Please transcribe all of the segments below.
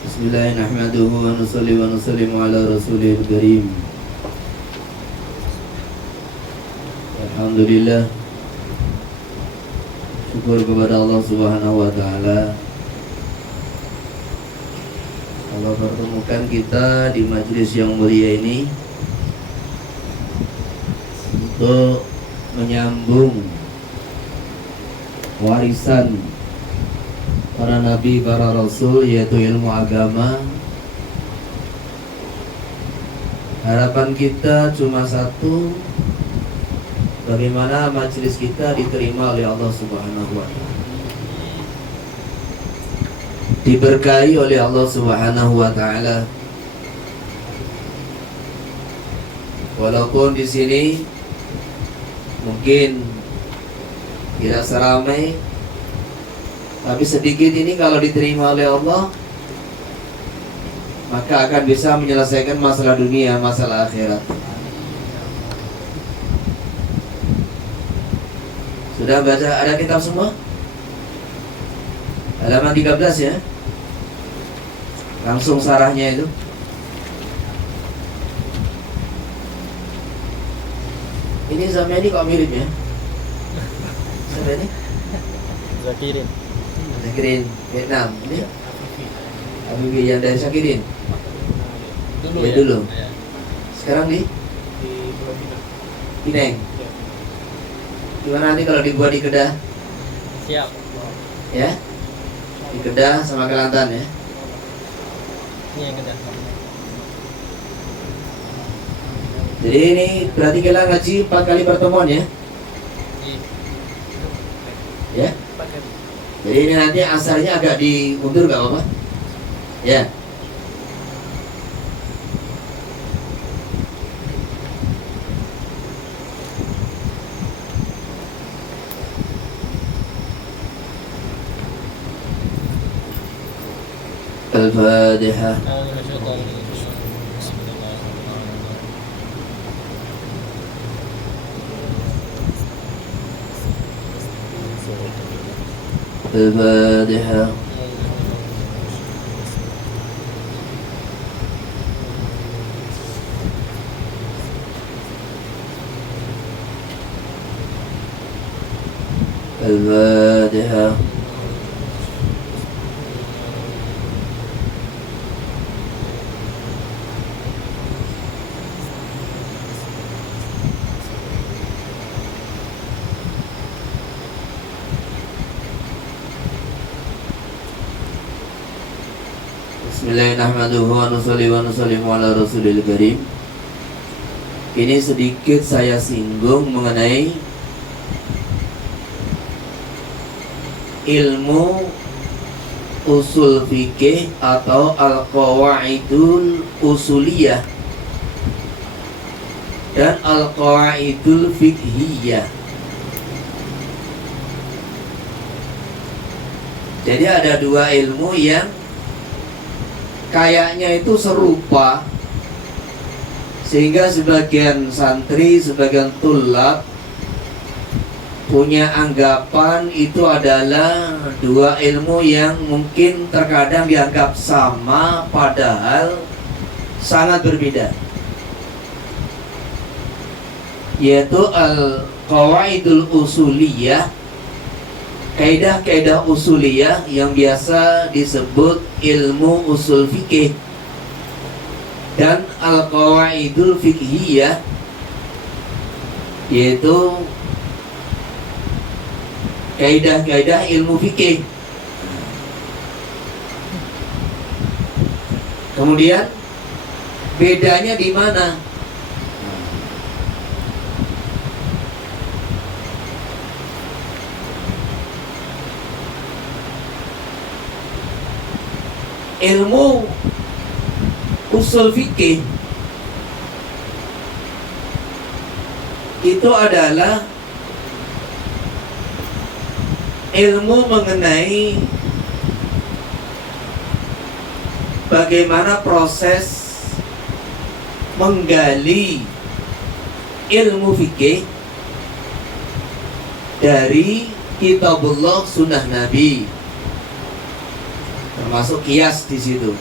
Bismillahirrahmanirrahim wa nusalli wa nusallimu ala rasulil karim. Alhamdulillah, syukur kepada Allah subhanahu wa ta'ala. Allah pertemukan kita di majelis yang mulia ini untuk menyambung warisan para nabi, para rasul, yaitu ilmu agama. Harapan kita cuma satu, bagaimana majelis kita diterima oleh Allah subhanahu wa ta'ala, diberkahi oleh Allah subhanahu wa ta'ala. Walaupun di sini mungkin tidak seramai, tapi sedikit ini kalau diterima oleh Allah, maka akan bisa menyelesaikan masalah dunia, masalah akhirat. Sudah baca, ada kitab semua? Halaman 13 ya. Langsung sarahnya itu. Ini sama ini kok mirip ya? Sama ini? Zakirin. Zakirin Vietnam. Ini Habibie yang dari Syakirin. Dulu Ya, ya. dulu. Ya. Sekarang di Pulau Pinang. Pineng. Ya. Gimana nanti kalau dibuat di Kedah? Siap. Ya? Di Kedah sama Kelantan ya? Ini yang kedua. Jadi ini berarti kita ngaji 4 kali pertemuan ya? Iya. Ya? Pakai. Jadi ini nanti asarnya agak diundur gak apa-apa? Ya. Al-Fatihah. Al-Fatihah. Al-Fatihah. Bismillahirrahmanirrahim wa nusalli wa nusallimu ala rasulil karim. Ini sedikit saya singgung mengenai ilmu usul fikih atau al-qawaidul usuliyah dan al-qawaidul fiqhiyah. Jadi ada dua ilmu yang kayaknya itu serupa, sehingga sebagian santri, sebagian tulab punya anggapan itu adalah dua ilmu yang mungkin terkadang dianggap sama, padahal sangat berbeda, yaitu al-qawaidul usuliyah, kaidah-kaidah usuliyah yang biasa disebut ilmu usul fikih, dan al-qawaidul fiqhiyah, yaitu kaidah-kaidah ilmu fikih. Kemudian bedanya di mana? Ilmu usul fikih itu adalah ilmu mengenai bagaimana proses menggali ilmu fikih dari kitabullah sunnah Nabi. termasuk kias di situ.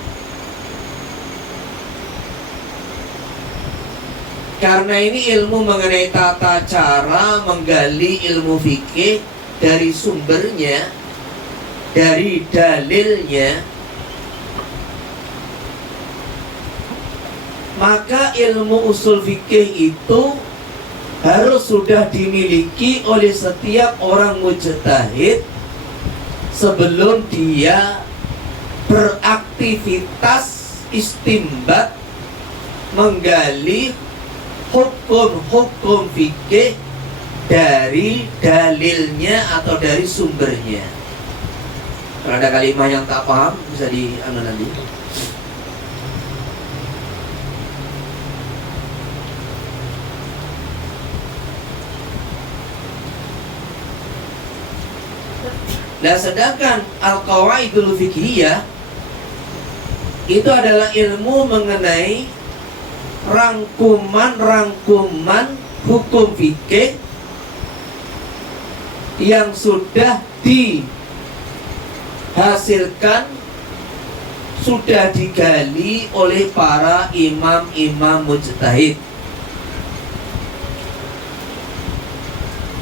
Karena ini ilmu mengenai tata cara menggali ilmu fikih dari sumbernya, dari dalilnya, maka ilmu usul fikih itu harus sudah dimiliki oleh setiap orang mujtahid sebelum dia beraktivitas istimbat menggali hukum-hukum fikih dari dalilnya atau dari sumbernya. Kalau ada kalimat yang tak paham bisa dianu nanti. Nah, sedangkan al-qawaidul fiqhiyah itu adalah ilmu mengenai rangkuman-rangkuman hukum fikih yang sudah dihasilkan, sudah digali oleh para imam-imam mujtahid.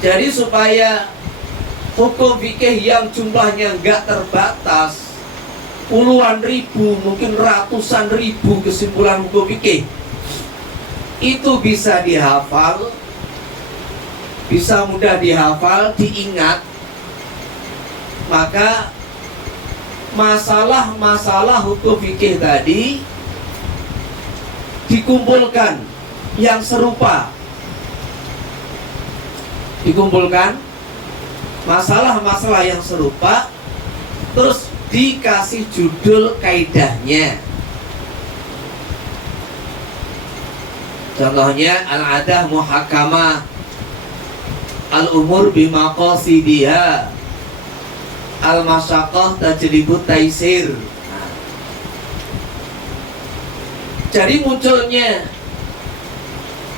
Jadi supaya hukum fikih yang jumlahnya enggak terbatas, puluhan ribu, mungkin ratusan ribu kesimpulan hukum fikih itu bisa dihafal, bisa mudah dihafal, diingat, maka masalah-masalah hukum fikih tadi dikumpulkan yang serupa, dikumpulkan masalah-masalah yang serupa, terus dikasih judul kaidahnya. Contohnya al-adah muhakamah, al-umur bimaqasidiha, al-masyaqqah tajlibut taisir. Jadi munculnya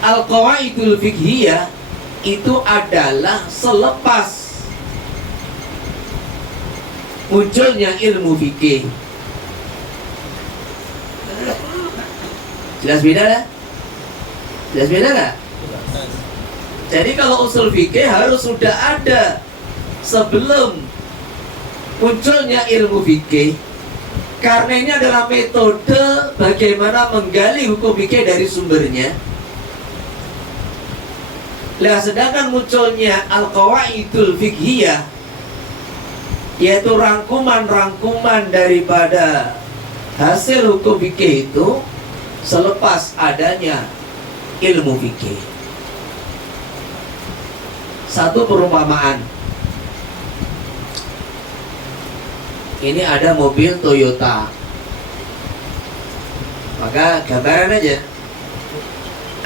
al-qawaidul fiqhiyah itu adalah selepas munculnya ilmu fikih. Jelas beda lah? Jelas beda nggak? Jadi kalau usul fikih harus sudah ada sebelum munculnya ilmu fikih, karena ini adalah metode bagaimana menggali hukum fikih dari sumbernya. Nah, sedangkan munculnya al-qawaidul fiqhiyah, yaitu rangkuman-rangkuman daripada hasil hukum fikih itu selepas adanya ilmu fikih. Satu perumpamaan. Ini ada mobil Toyota. Maka gambaran aja.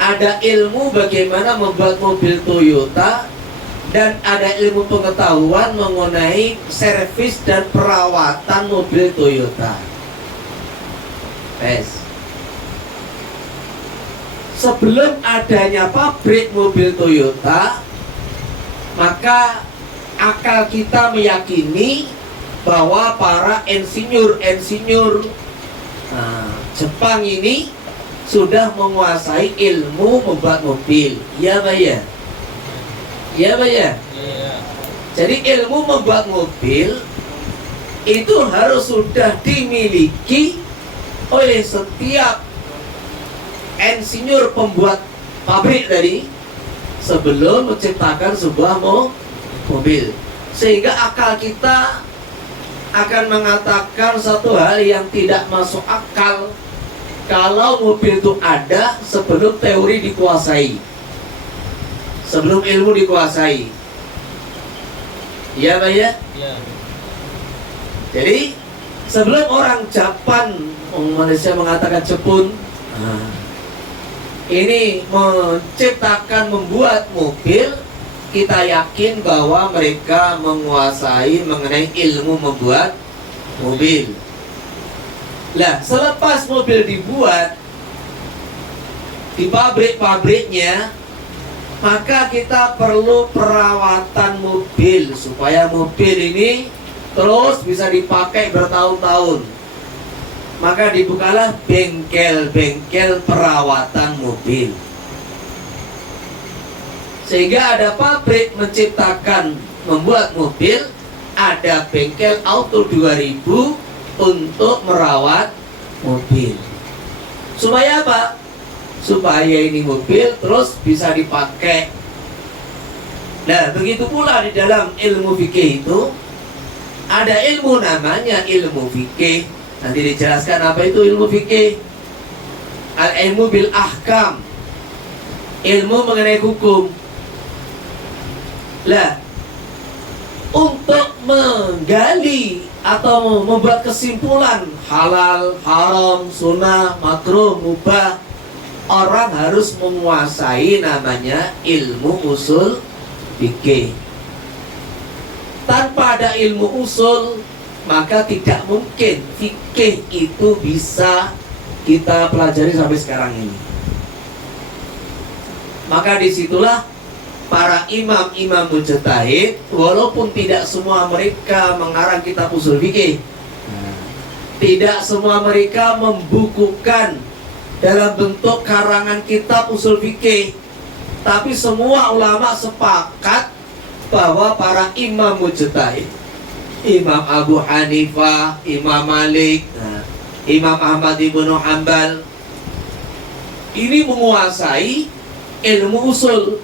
Ada ilmu bagaimana membuat mobil Toyota dan ada ilmu pengetahuan mengenai servis dan perawatan mobil Toyota. Sebelum adanya pabrik mobil Toyota, maka akal kita meyakini bahwa para insinyur Jepang ini sudah menguasai ilmu membuat mobil. Ya Pak ya? Ya Pak ya? Jadi ilmu membuat mobil itu harus sudah dimiliki oleh setiap insinyur pembuat pabrik tadi sebelum menciptakan sebuah mobil. Sehingga akal kita akan mengatakan satu hal yang tidak masuk akal kalau mobil itu ada sebelum teori dikuasai, sebelum ilmu dikuasai. Iya Pak ya? Iya. Jadi sebelum orang Japan, Malaysia mengatakan Jepun, ini menciptakan, membuat mobil, kita yakin bahwa mereka menguasai mengenai ilmu membuat mobil. Lah, selepas mobil dibuat di pabrik-pabriknya, maka kita perlu perawatan mobil supaya mobil ini terus bisa dipakai bertahun-tahun. Maka dibukalah bengkel-bengkel perawatan mobil. Sehingga ada pabrik menciptakan, membuat mobil, ada bengkel Auto 2000 untuk merawat mobil. Supaya apa? Supaya ini mobil terus bisa dipakai. Nah, begitu pula di dalam ilmu fikih itu ada ilmu namanya ilmu fikih. Nanti dijelaskan apa itu ilmu fikih. Al-ilmu bil ahkam, ilmu mengenai hukum. Lah, untuk menggali atau membuat kesimpulan halal, haram, sunnah, makruh, mubah, orang harus menguasai namanya ilmu usul fikih. Tanpa ada ilmu usul, maka tidak mungkin fikih itu bisa kita pelajari sampai sekarang ini. Maka disitulah para imam-imam mujtahid, walaupun tidak semua mereka mengarang kitab usul fikih, tidak semua mereka membukukan dalam bentuk karangan kitab usul fikih, tapi semua ulama sepakat bahwa para imam mujtahid, Imam Abu Hanifah, Imam Malik, Imam Ahmad ibnu Hanbal, ini menguasai ilmu usul.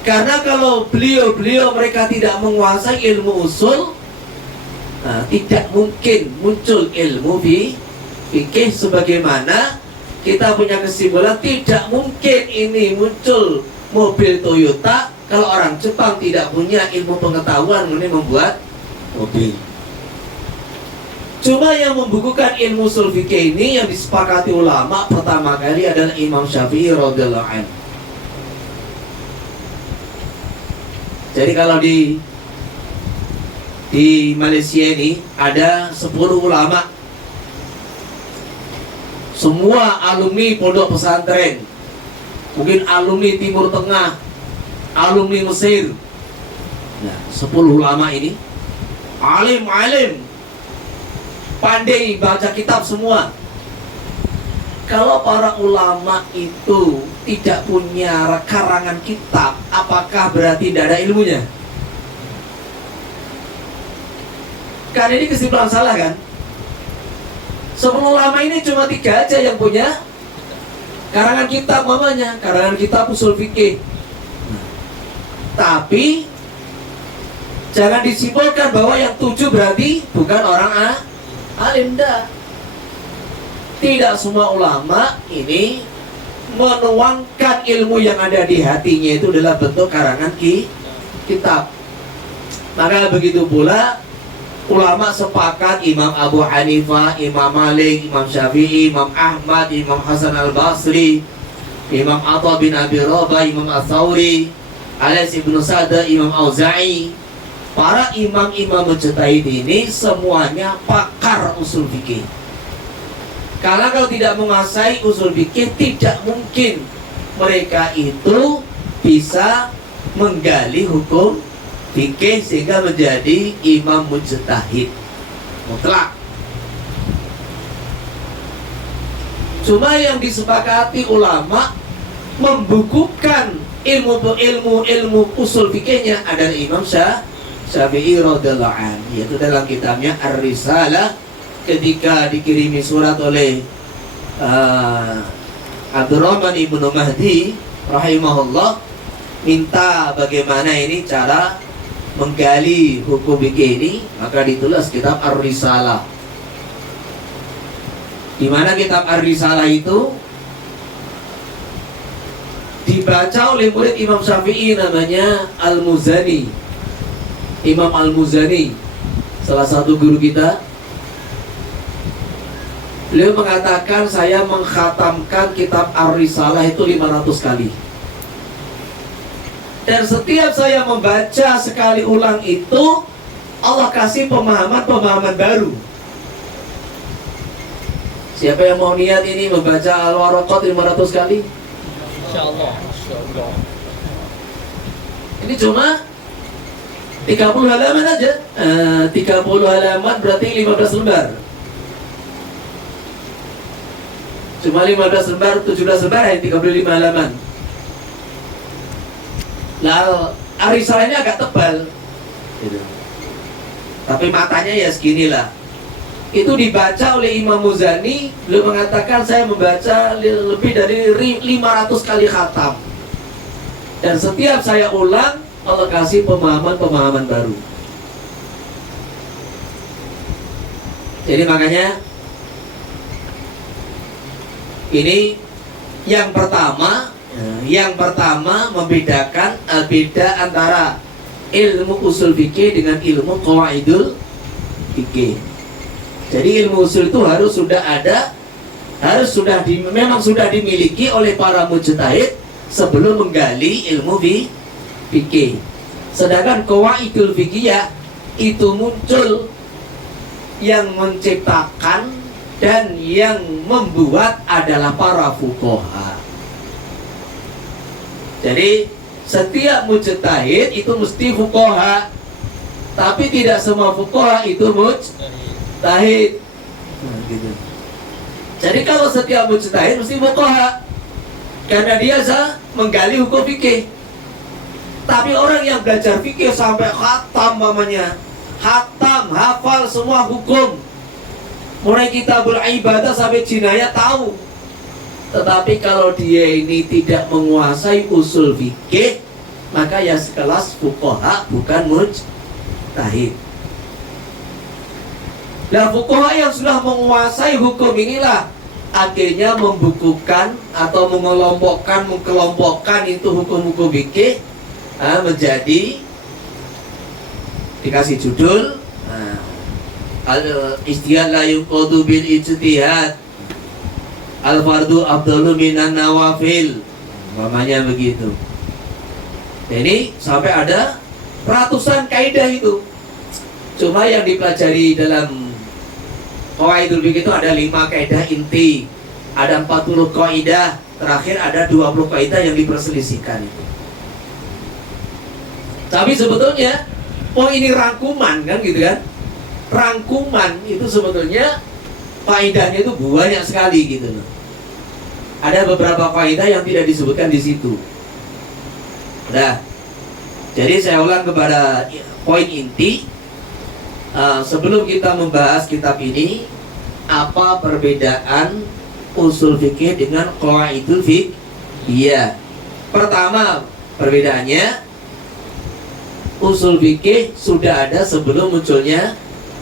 Karena kalau beliau-beliau mereka tidak menguasai ilmu usul, tidak mungkin muncul ilmu fikih. Sebagaimana kita punya kesimpulan, tidak mungkin ini muncul mobil Toyota kalau orang Jepang tidak punya ilmu pengetahuan mengenai membuat mobil. Cuma yang membukukan ilmu usul fikih ini yang disepakati ulama pertama kali adalah Imam Syafi'i radhiyallahu anhu. Jadi kalau di Malaysia ini ada 10 ulama, semua alumni pondok pesantren, mungkin alumni Timur Tengah, alumni Mesir. Nah, 10 ulama ini alim, pandai baca kitab semua. Kalau para ulama itu tidak punya karangan kitab, apakah berarti tidak ada ilmunya? Kan ini kesimpulan salah kan? 10 ulama ini cuma 3 aja yang punya karangan kitab, mamanya karangan kitab usul fikih. Tapi jangan disimpulkan bahwa yang 7 berarti bukan orang alim. Tidak semua ulama ini menuangkan ilmu yang ada di hatinya itu adalah bentuk karangan kitab. Maka begitu pula ulama sepakat, Imam Abu Hanifah, Imam Malik, Imam Syafi'i, Imam Ahmad, Imam Hasan al-Basri, Imam Atha bin Abi Rabah, Imam Ats-Tsauri, Anas ibnu Sa'd, Imam Auza'i. Para imam-imam mujtahid ini semuanya pakar usul fikih. Karena kalau tidak menguasai usul fikih, tidak mungkin mereka itu bisa menggali hukum fikih sehingga menjadi imam mujtahid mutlak. Cuma yang disepakati ulama membukukan ilmu usul fikihnya adalah Imam Syafi'i radhiyallahu anhu, yaitu dalam kitabnya Ar-Risalah, ketika dikirimi surat oleh Abdurrahman ibnu Mahdi rahimahullah, minta bagaimana ini cara menggali hukum fikih ini, maka ditulis kitab Ar-Risalah. Di mana kitab Ar-Risalah itu dibaca oleh murid Imam Syafi'i namanya Al-Muzani. Imam Al-Muzani, salah satu guru kita, beliau mengatakan, saya mengkhatamkan kitab Ar-Risalah itu 500 kali. Dan setiap saya membaca sekali ulang itu, Allah kasih pemahaman baru. Siapa yang mau niat ini membaca Al-Waraqat 500 kali? Insyaallah. Ini cuma 30 halaman aja. 30 halaman berarti 15 lembar. Cuma 15 lembar, 17 lembar, 35 halaman. Lah, Arisalah ini agak tebal gitu. Tapi matanya ya seginilah. Itu dibaca oleh Imam Muzani. Beliau mengatakan saya membaca lebih dari 500 kali khatam. Dan setiap saya ulang, Allah kasih pemahaman-pemahaman baru. Jadi makanya ini yang pertama membedakan beda antara ilmu usul fikih dengan ilmu qawaidul fikih. Jadi ilmu usul itu memang sudah dimiliki oleh para mujtahid sebelum menggali ilmu fikih. Sedangkan qawaidul fikih itu muncul yang menciptakan dan yang membuat adalah para fuqaha. Jadi setiap mujtahid itu mesti fuqaha, tapi tidak semua fuqaha itu mujtahid. Gitu. Jadi kalau setiap mujtahid mesti fuqaha, karena dia bisa menggali hukum fikih. Tapi orang yang belajar fikih sampai khatam mamanya, khatam, hafal semua hukum, mulai kitabul ibadah sampai jinayah tahu. Tetapi kalau dia ini tidak menguasai usul fikih, maka ya sekelas fuqaha bukan mujtahid. Nah, fuqaha yang sudah menguasai hukum inilah akhirnya membukukan atau mengkelompokkan itu hukum-hukum fikih menjadi, dikasih judul al-ijtihad la yuqadu bil ijtihad, al-fardu afdalu minan nawafil, namanya begitu. Ini sampai ada ratusan kaidah itu. Cuma yang dipelajari dalam qawaidul fikih itu ada 5 kaidah inti, ada 40 kaidah, terakhir ada 20 kaidah yang diperselisihkan itu. Tapi sebetulnya ini rangkuman kan gitu kan. Rangkuman itu sebetulnya faedahnya itu banyak sekali gitu loh. Ada beberapa faedah yang tidak disebutkan di situ. Nah, jadi saya ulang kepada poin inti. Sebelum kita membahas kitab ini, apa perbedaan usul fikih dengan qawaidul fikih? Iya. Pertama, perbedaannya usul fikih sudah ada sebelum munculnya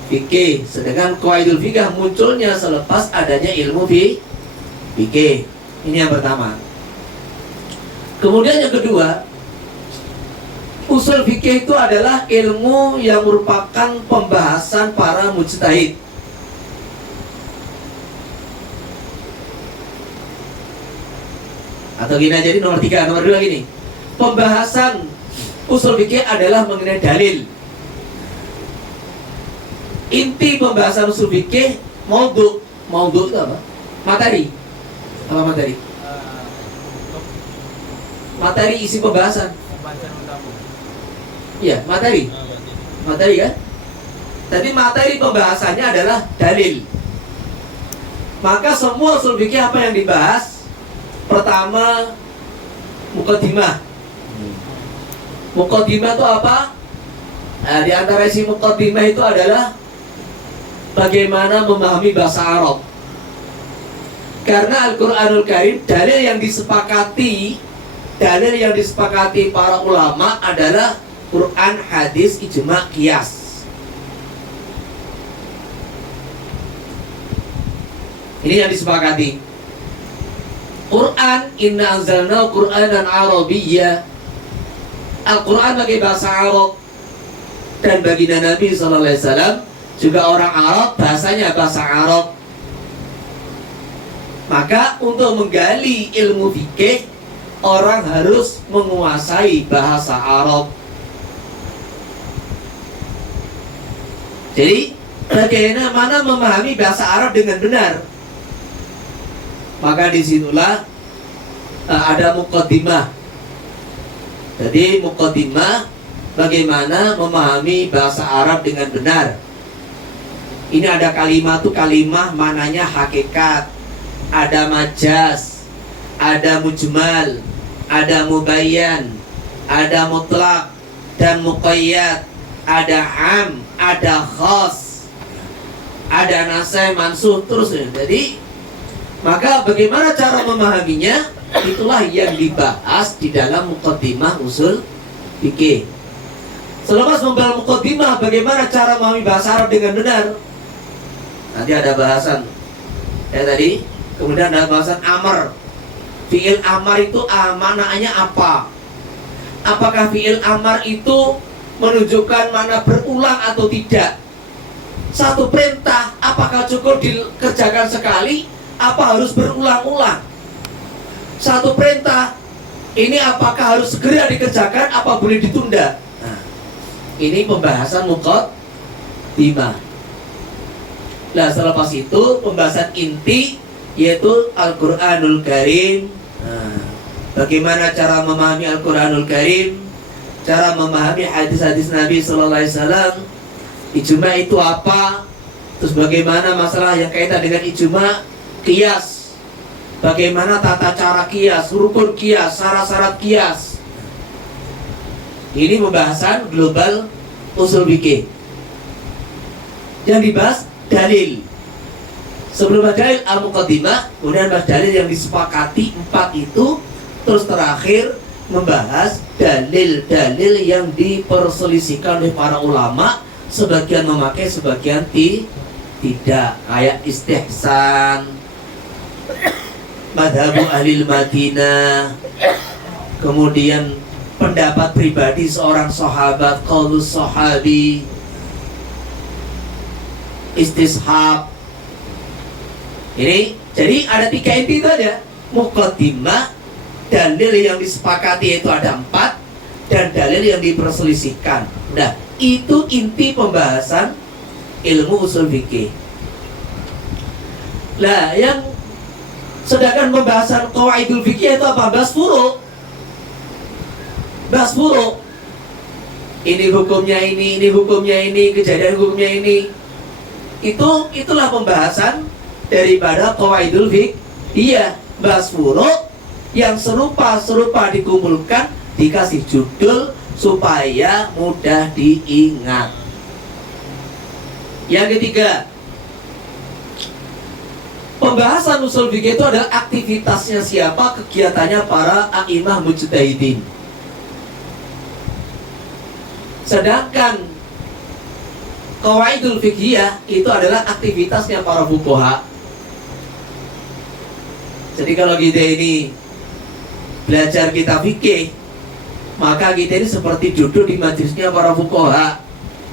fikih, sedangkan qawaidul fikih munculnya selepas adanya ilmu fikih. Ini yang pertama. Kemudian yang kedua, usul fikih itu adalah ilmu yang merupakan pembahasan para mujtahid. Atau gini aja, nomor 3, nomor 2 gini. Pembahasan usul fikih adalah mengenai dalil. Inti pembahasan usul fikih maudhu. Maudhu itu apa? Materi. Apa materi? Materi isi pembahasan. Iya, materi. Materi kan? Jadi materi pembahasannya adalah dalil. Maka semua usul fikih apa yang dibahas? Pertama, muqaddimah. Muqaddimah itu apa? Nah, di antara isi muqaddimah itu adalah bagaimana memahami bahasa Arab. Karena Al-Quranul Karim, dalil yang disepakati para ulama adalah Quran, hadis, ijma', qiyas. Ini yang disepakati. Quran, inna anzalna Qur'anan Arabiyya. Al-Quran bagi bahasa Arab, dan baginda Nabi SAW juga orang Arab, bahasanya bahasa Arab. Maka untuk menggali ilmu fikih, orang harus menguasai bahasa Arab. Jadi bagaimana memahami bahasa Arab dengan benar? Maka disitulah ada muqaddimah. Jadi muqaddimah bagaimana memahami bahasa Arab dengan benar. Ini ada kalimat tuh kalimah mananya hakikat, ada majaz, ada mujmal, ada mubayyan, ada mutlak dan muqayyad, ada am, ada khas, ada nasai, mansuh, terus. Jadi maka bagaimana cara memahaminya, itulah yang dibahas di dalam muqaddimah usul fikih. Selepas membahas muqaddimah bagaimana cara memahami bahasa Arab dengan benar, nanti ada bahasan tadi. Kemudian ada bahasan amar. Fi'il amar itu maknanya apa? Apakah fi'il amar itu menunjukkan makna berulang atau tidak? Satu perintah apakah cukup dikerjakan sekali, apa harus berulang-ulang? Satu perintah ini apakah harus segera dikerjakan, apa boleh ditunda? Nah, ini pembahasan muqaddimah. Nah, selepas itu pembahasan inti, yaitu Al-Quranul Karim. Nah, bagaimana cara memahami Al-Quranul Karim, cara memahami hadis-hadis Nabi Sallallahu Alaihi Wasallam, ijma itu apa, terus bagaimana masalah yang kaitan dengan ijma, qiyas, bagaimana tata cara qiyas, rukun qiyas, syarat-syarat qiyas. Ini pembahasan global usul fikih. Yang dibahas dalil. Sebelum dalil al-muqaddimah, kemudian bahas dalil yang disepakati 4 itu, terus terakhir membahas dalil-dalil yang diperselisihkan oleh para ulama, sebagian memakai, sebagian tidak. Kayak istihsan, madhabu ahlil Madinah, kemudian pendapat pribadi seorang sahabat, qaulus sahabi, istishab. Ini jadi ada 3 inti itu aja. Muqaddimah, dalil yang disepakati itu ada 4, dan dalil yang diperselisihkan. Nah, itu inti pembahasan ilmu usul fikih. Nah, yang sedangkan pembahasan qawaidul fikih itu apa? Bahas furu'. Bahas furu'. Ini hukumnya ini hukumnya ini, kejadian hukumnya ini. Itulah pembahasan daripada qawaidul fikih. Iya, bahas furu' yang serupa dikumpulkan, dikasih judul supaya mudah diingat. Yang ketiga, pembahasan usul fikih itu adalah aktivitasnya siapa, kegiatannya para a'imah mujtahidin. Sedangkan qawaidul fiqhiyah itu adalah aktivitasnya para fuqaha. Jadi kalau kita ini belajar kitab fikih, maka kita ini seperti duduk di majelisnya para fuqaha.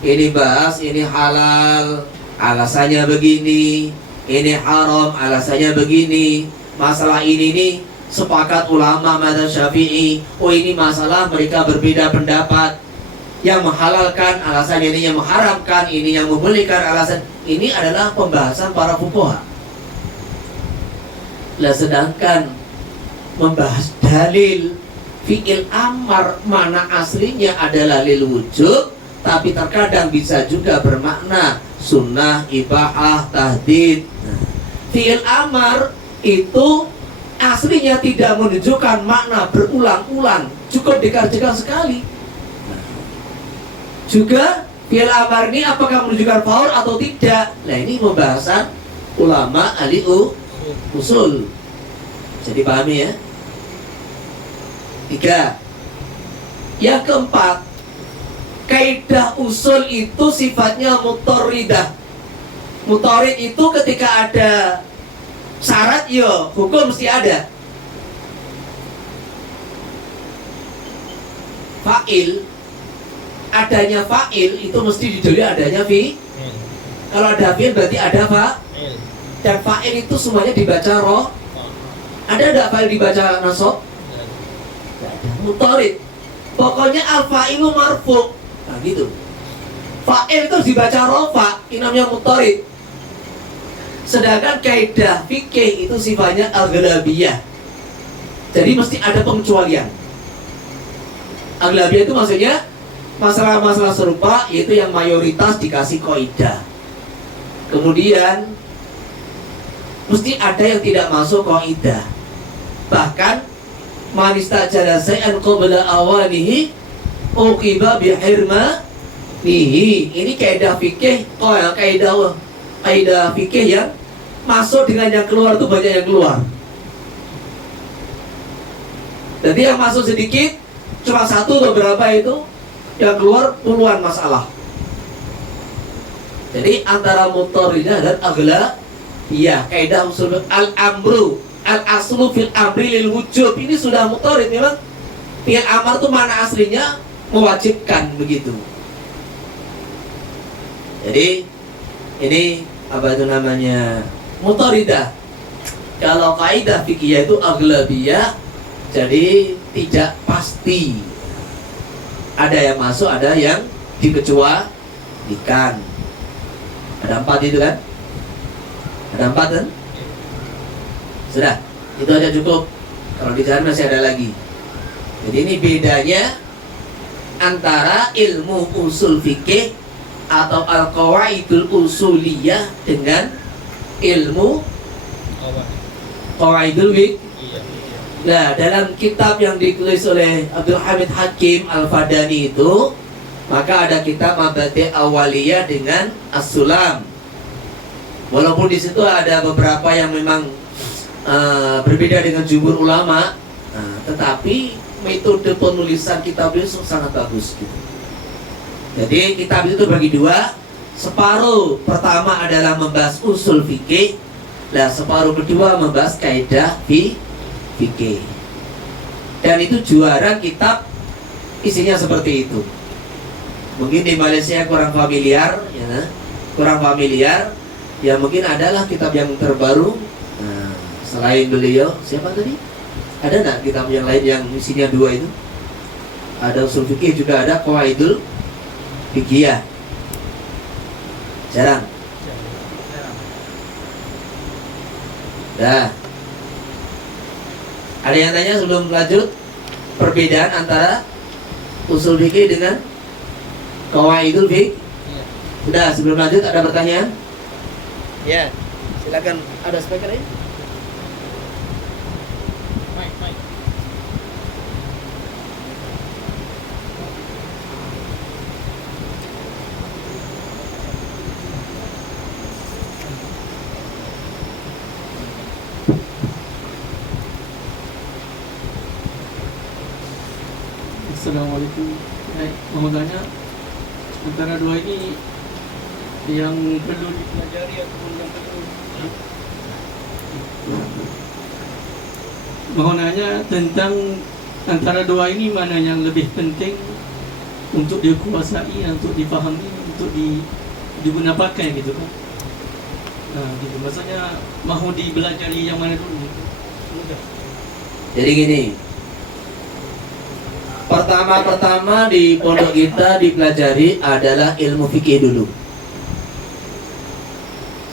Ini bahas, ini halal, alasannya begini, ini haram, alasannya begini. Masalah ini nih sepakat ulama mazhab Syafi'i. Oh, ini masalah mereka berbeda pendapat. Yang menghalalkan alasan ini, yang mengharamkan ini, yang membolehkan alasan ini adalah pembahasan para fuqaha. Lah, sedangkan membahas dalil fi'il amar, mana aslinya adalah lil wujub, tapi terkadang bisa juga bermakna sunnah, ibahah, tahdid. Fi'il amar itu aslinya tidak menunjukkan makna berulang-ulang, cukup dikerjakan sekali. Juga fi'il amar ini apakah menunjukkan faul atau tidak? Nah, ini pembahasan ulama ahli usul. Jadi pahami ya. 3. Yang keempat, kaidah usul itu sifatnya mutoridah. Mutorid itu ketika ada syarat, yo hukum mesti ada. Fa'il, adanya fa'il itu mesti didahului adanya fi. Kalau ada fi'il berarti ada fa'il. Dan fa'il itu semuanya dibaca roh. Ada enggak fa'il dibaca nasab? Mutorid. Pokoknya al-fa'ilu marfu'. Nah gitu. Fa'il itu dibaca rofa, ini namanya mutorid. Sedangkan kaidah fikih itu sifatnya al-ghalabiyah. Jadi mesti ada pengecualian. Al-ghalabiyah itu maksudnya masalah-masalah serupa, yaitu yang mayoritas dikasih kaidah. Kemudian mesti ada yang tidak masuk kaidah. Bahkan man istajala syai'an qabla awanihi uqiba bihirmanihi. Ini kaidah fikih, kaidah fikih yang masuk dengan yang keluar itu banyak yang keluar. Jadi yang masuk sedikit cuma satu atau berapa itu, yang keluar puluhan masalah. Jadi antara mutaridah dan aghlabiyah, kaidah usul al-amru al-aslu fil amri lil wujub, ini sudah mutarid memang. Fi'il amar itu mana aslinya mewajibkan begitu. Jadi ini apa itu namanya? Mutaridah. Kalau kaidah fikih itu aghlabiyah, jadi tidak pasti. Ada yang masuk, ada yang dikecualikan. Ada 4 itu kan? Ada 4 kan? Sudah, itu aja cukup. Kalau di sana masih ada lagi. Jadi ini bedanya antara ilmu usul fikih atau al-qawaidul usuliyah dengan ilmu qawaidul fikih. Nah, dalam kitab yang ditulis oleh Abdul Hamid Hakim Al-Fadani itu, maka ada kitab Mabadi' Awaliyah dengan As-Sulam. Walaupun di situ ada beberapa yang memang berbeda dengan jumhur ulama, tetapi metode penulisan kitab itu sangat bagus gitu. Jadi kitab itu bagi 2. Separuh pertama adalah membahas usul fikih, dan separuh kedua membahas kaidah fikih. Dan itu juara kitab isinya seperti itu. Mungkin di Malaysia kurang familiar, ya, ya mungkin adalah kitab yang terbaru. Nah, selain beliau, siapa tadi? Ada nggak kitab yang lain yang isinya 2 itu? Ada usul fikih, juga ada qawaidul fikih. Jarang. Dah. Ada yang tanya sebelum lanjut perbedaan antara usul fikih dengan qawaidul fikih? Sudah, sebelum lanjut ada pertanyaan? Ya, silakan. Ada speaker ini? Mike. Assalamualaikum. Mau tanya, antara 2 ini yang perlu dipelajari ataupun yang perlu mau nanya tentang antara 2 ini mana yang lebih penting untuk dikuasai, untuk difahami, untuk digunakan gitu kan? Nah, gitu. Maksudnya mau dipelajari yang mana dulu? Mudah. Jadi gini, pertama di pondok kita dipelajari adalah ilmu fikih dulu.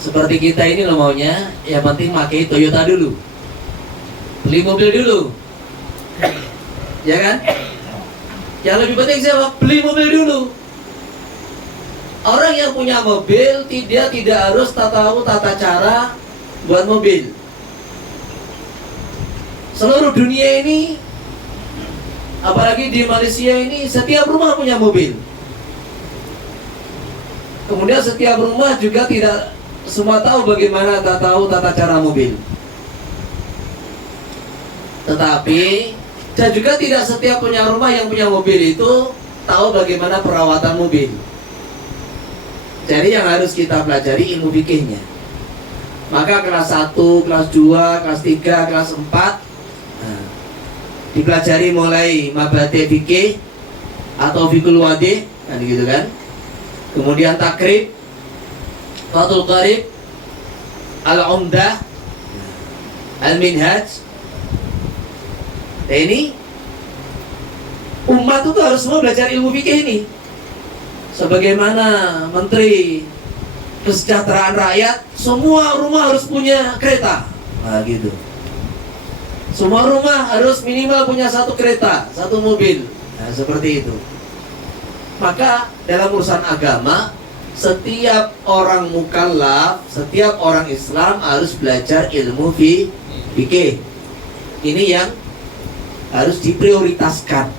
Seperti kita ini loh maunya, yang penting pakai Toyota dulu, beli mobil dulu, ya kan? Yang lebih penting siapa? Beli mobil dulu. Orang yang punya mobil, dia tidak harus tahu tata cara buat mobil. Seluruh dunia ini, apalagi di Malaysia ini, setiap rumah punya mobil. Kemudian setiap rumah juga tidak semua tahu bagaimana tata cara mobil. Tetapi dan juga tidak setiap punya rumah yang punya mobil itu tahu bagaimana perawatan mobil. Jadi yang harus kita pelajari ilmu fikihnya. Maka kelas 1, kelas 2, kelas 3, kelas 4 dipelajari mulai mabadi fikih atau fikul wadih, kan gitu kan. Kemudian takrib, fathul qarib, al-umdah, al-minhaj. Nah ini umat itu harus semua belajar ilmu fikih ini. Sebagaimana Menteri Kesejahteraan Rakyat, semua rumah harus punya kereta. Nah gitu. Semua rumah harus minimal punya 1 kereta, 1 mobil. Nah seperti itu. Maka dalam urusan agama, setiap orang mukallaf, setiap orang Islam harus belajar ilmu fikih. Ini yang harus diprioritaskan.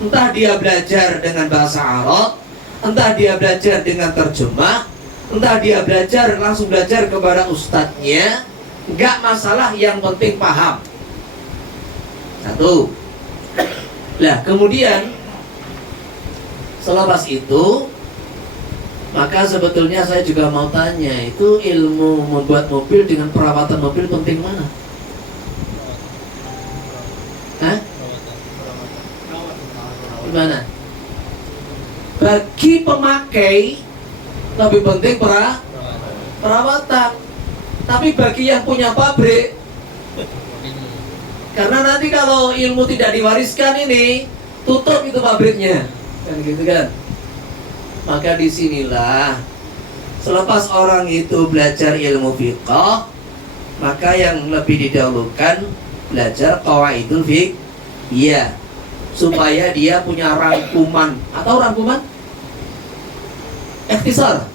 Entah dia belajar dengan bahasa Arab, entah dia belajar dengan terjemah, entah dia langsung belajar kepada ustadznya, nggak masalah, yang penting paham. Satu. Nah, kemudian selepas itu, maka sebetulnya saya juga mau tanya, itu ilmu membuat mobil dengan perawatan mobil penting mana? Hah? Gimana? Bagi pemakai lebih penting perawatan. Tapi bagi yang punya pabrik, karena nanti kalau ilmu tidak diwariskan ini, tutup itu pabriknya, kan gitu kan? Maka disinilah selepas orang itu belajar ilmu fiqh, maka yang lebih didahulukan belajar qawaidul fiqh, iya, supaya dia punya rangkuman atau rangkuman ikhtisar.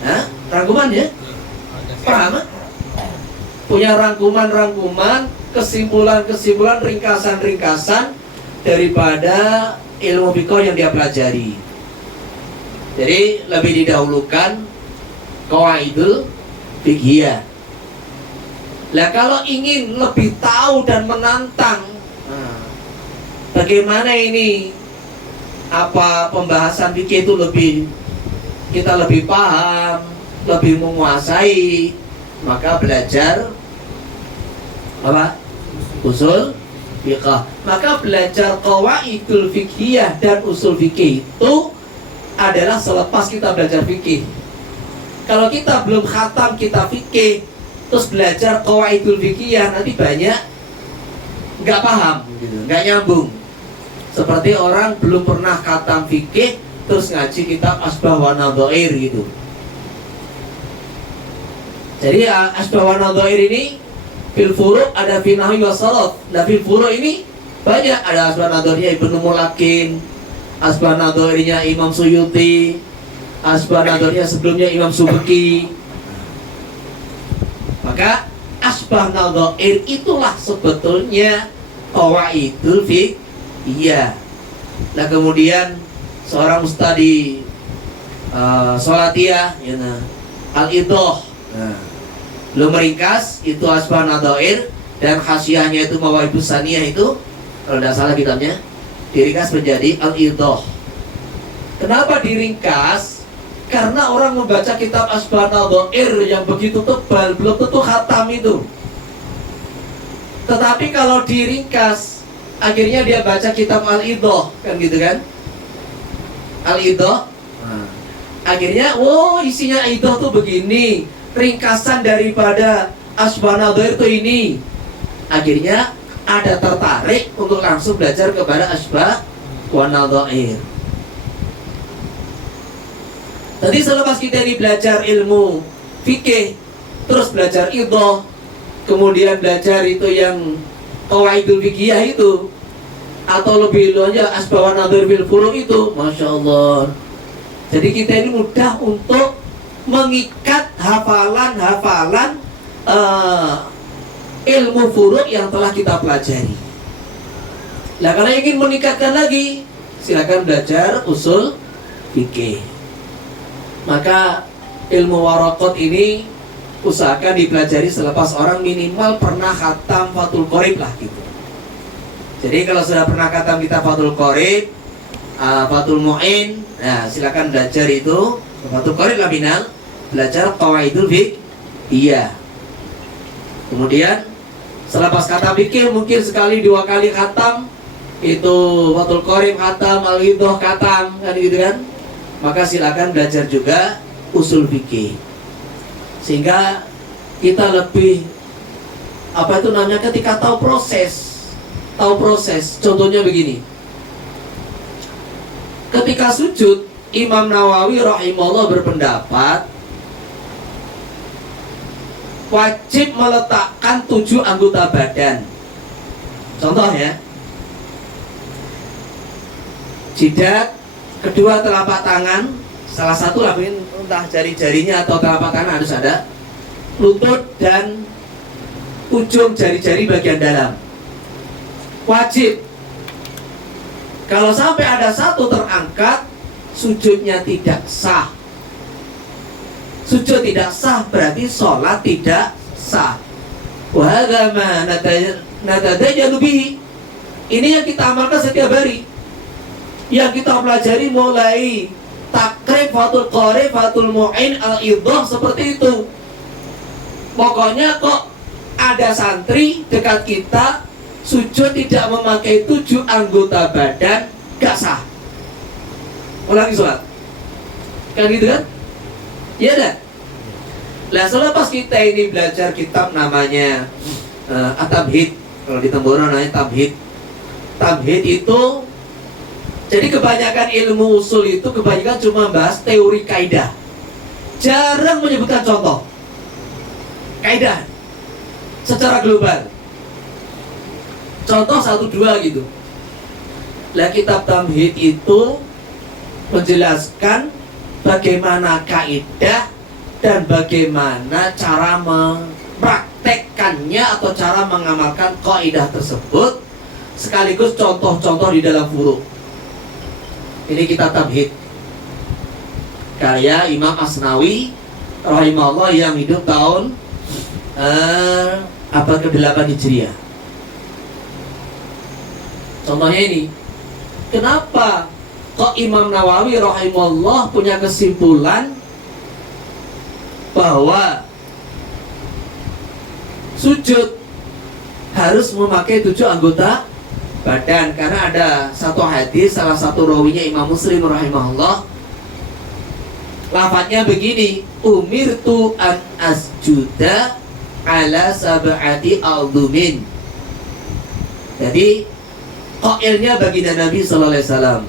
Hah? Rangkuman ya? Paham? Punya rangkuman, kesimpulan, ringkasan daripada ilmu fiqh yang dia pelajari. Jadi lebih didahulukan qawaidul fiqhiyah. Lah kalau ingin lebih tahu dan menantang, bagaimana ini pembahasan fikih itu kita lebih paham, lebih menguasai, maka belajar usul fiqh. Maka belajar qawaidul fiqhiyah dan usul fikih itu adalah selepas kita belajar fikih. Kalau kita belum khatam kitab fikih, terus belajar qawaidul fiqhiyah, nanti banyak nggak paham, gitu, nggak nyambung. Seperti orang belum pernah khatam fikih, terus ngaji kitab Asbah wa Nadhair gitu. Jadi Asbah wa Nadhair ini fil furu' ada fi nahwi wa sharaf. Nah fil furu' ini banyak, ada Asbah Nadhairnya Ibnu Mulakin, Asbah Nadhairnya Imam Suyuti, Asbah Nadhairnya sebelumnya Imam Subki. Maka Asbah Nadhair itulah sebetulnya qawaidul fiqh. Iya. Nah kemudian seorang ustadi Sholatiyah ya, Al-Idoh, belum meringkas itu Asbah Nadhair, dan khasyiahnya itu Mawaidus Saniyah, itu kalau tidak salah kitabnya diringkas menjadi Al-Idoh. Kenapa diringkas? Karena orang membaca kitab Asbah Nadhair yang begitu tebal belum tentu khatam itu. Tetapi kalau diringkas, akhirnya dia baca kitab Al-Idoh, kan gitu kan? Al-Idoh, akhirnya, isinya Idoh tuh begini, ringkasan daripada Asbah Nadhair tuh ini. Akhirnya ada tertarik untuk langsung belajar kepada Asbah wa Nadhair. Tadi selepas kita ini belajar ilmu fikih, terus belajar Idoh, kemudian belajar itu yang qawaidul fiqhiyah itu, atau lebih luas aja Asbah wa Nadhair fil furu' itu, Masya Allah. Jadi kita ini mudah untuk mengikat hafalan ilmu furu' yang telah kita pelajari. Nah kalau ingin meningkatkan lagi, silakan belajar usul fikih. Maka ilmu waraqat ini usahakan dipelajari selepas orang minimal pernah khatam Fathul Qorib lah gitu. Jadi kalau sudah pernah khatam kitab Fathul Qorib, Fathul Mu'in, nah silakan belajar itu Fathul Qorib lah minal, belajar qawaidul fiqh. Iya. Kemudian selepas khatam fikih mungkin sekali dua kali khatam itu Fathul Qorib khatam, Al-Idoh khatam, kan gitu kan? Maka silakan belajar juga usul fikih, sehingga kita lebih ketika tahu proses. Contohnya begini, ketika sujud, Imam Nawawi rahimahullah berpendapat wajib meletakkan 7 anggota badan. Contoh ya, jidat, kedua telapak tangan, salah satu lah, entah jari-jarinya atau telapak tangan harus ada, lutut dan ujung jari-jari bagian dalam. Wajib. Kalau sampai ada satu terangkat, sujudnya tidak sah. Sujud tidak sah berarti sholat tidak sah. Wahagama natadajalu bihi. Ini yang kita amalkan setiap hari, yang kita pelajari mulai takrib, fatul qari, fatul mu'in, al-idhah, seperti itu. Pokoknya kok ada santri dekat kita sujud tidak memakai 7 anggota badan, gak sah. Ulangi sholat. Kan gitu kan? Iya dah. Nah, selepas kita ini belajar kitab namanya At-Tamhid. Kalau di Temboro namanya Tamhid. Tamhid itu, jadi kebanyakan ilmu usul itu kebanyakan cuma bahas teori kaidah, jarang menyebutkan contoh kaidah secara global. Contoh 1-2 gitu. Lah kitab Tamhid itu menjelaskan bagaimana kaidah dan bagaimana cara mempraktekkannya atau cara mengamalkan kaidah tersebut, sekaligus contoh-contoh di dalam furu'. Ini kitab Tamhid karya Imam Asnawi rahimahullah yang hidup tahun abad ke-8 Hijriah. Contohnya ini, kenapa kok Imam Nawawi rahimahullah punya kesimpulan bahwa sujud harus memakai 7 anggota badan? Karena ada satu hadis, salah satu rawinya Imam Muslim rahimahullah, lafadznya begini, umirtu an asjuda ala sab'ati aldumin. Jadi qailnya baginda Nabi sallallahu alaihi wasallam.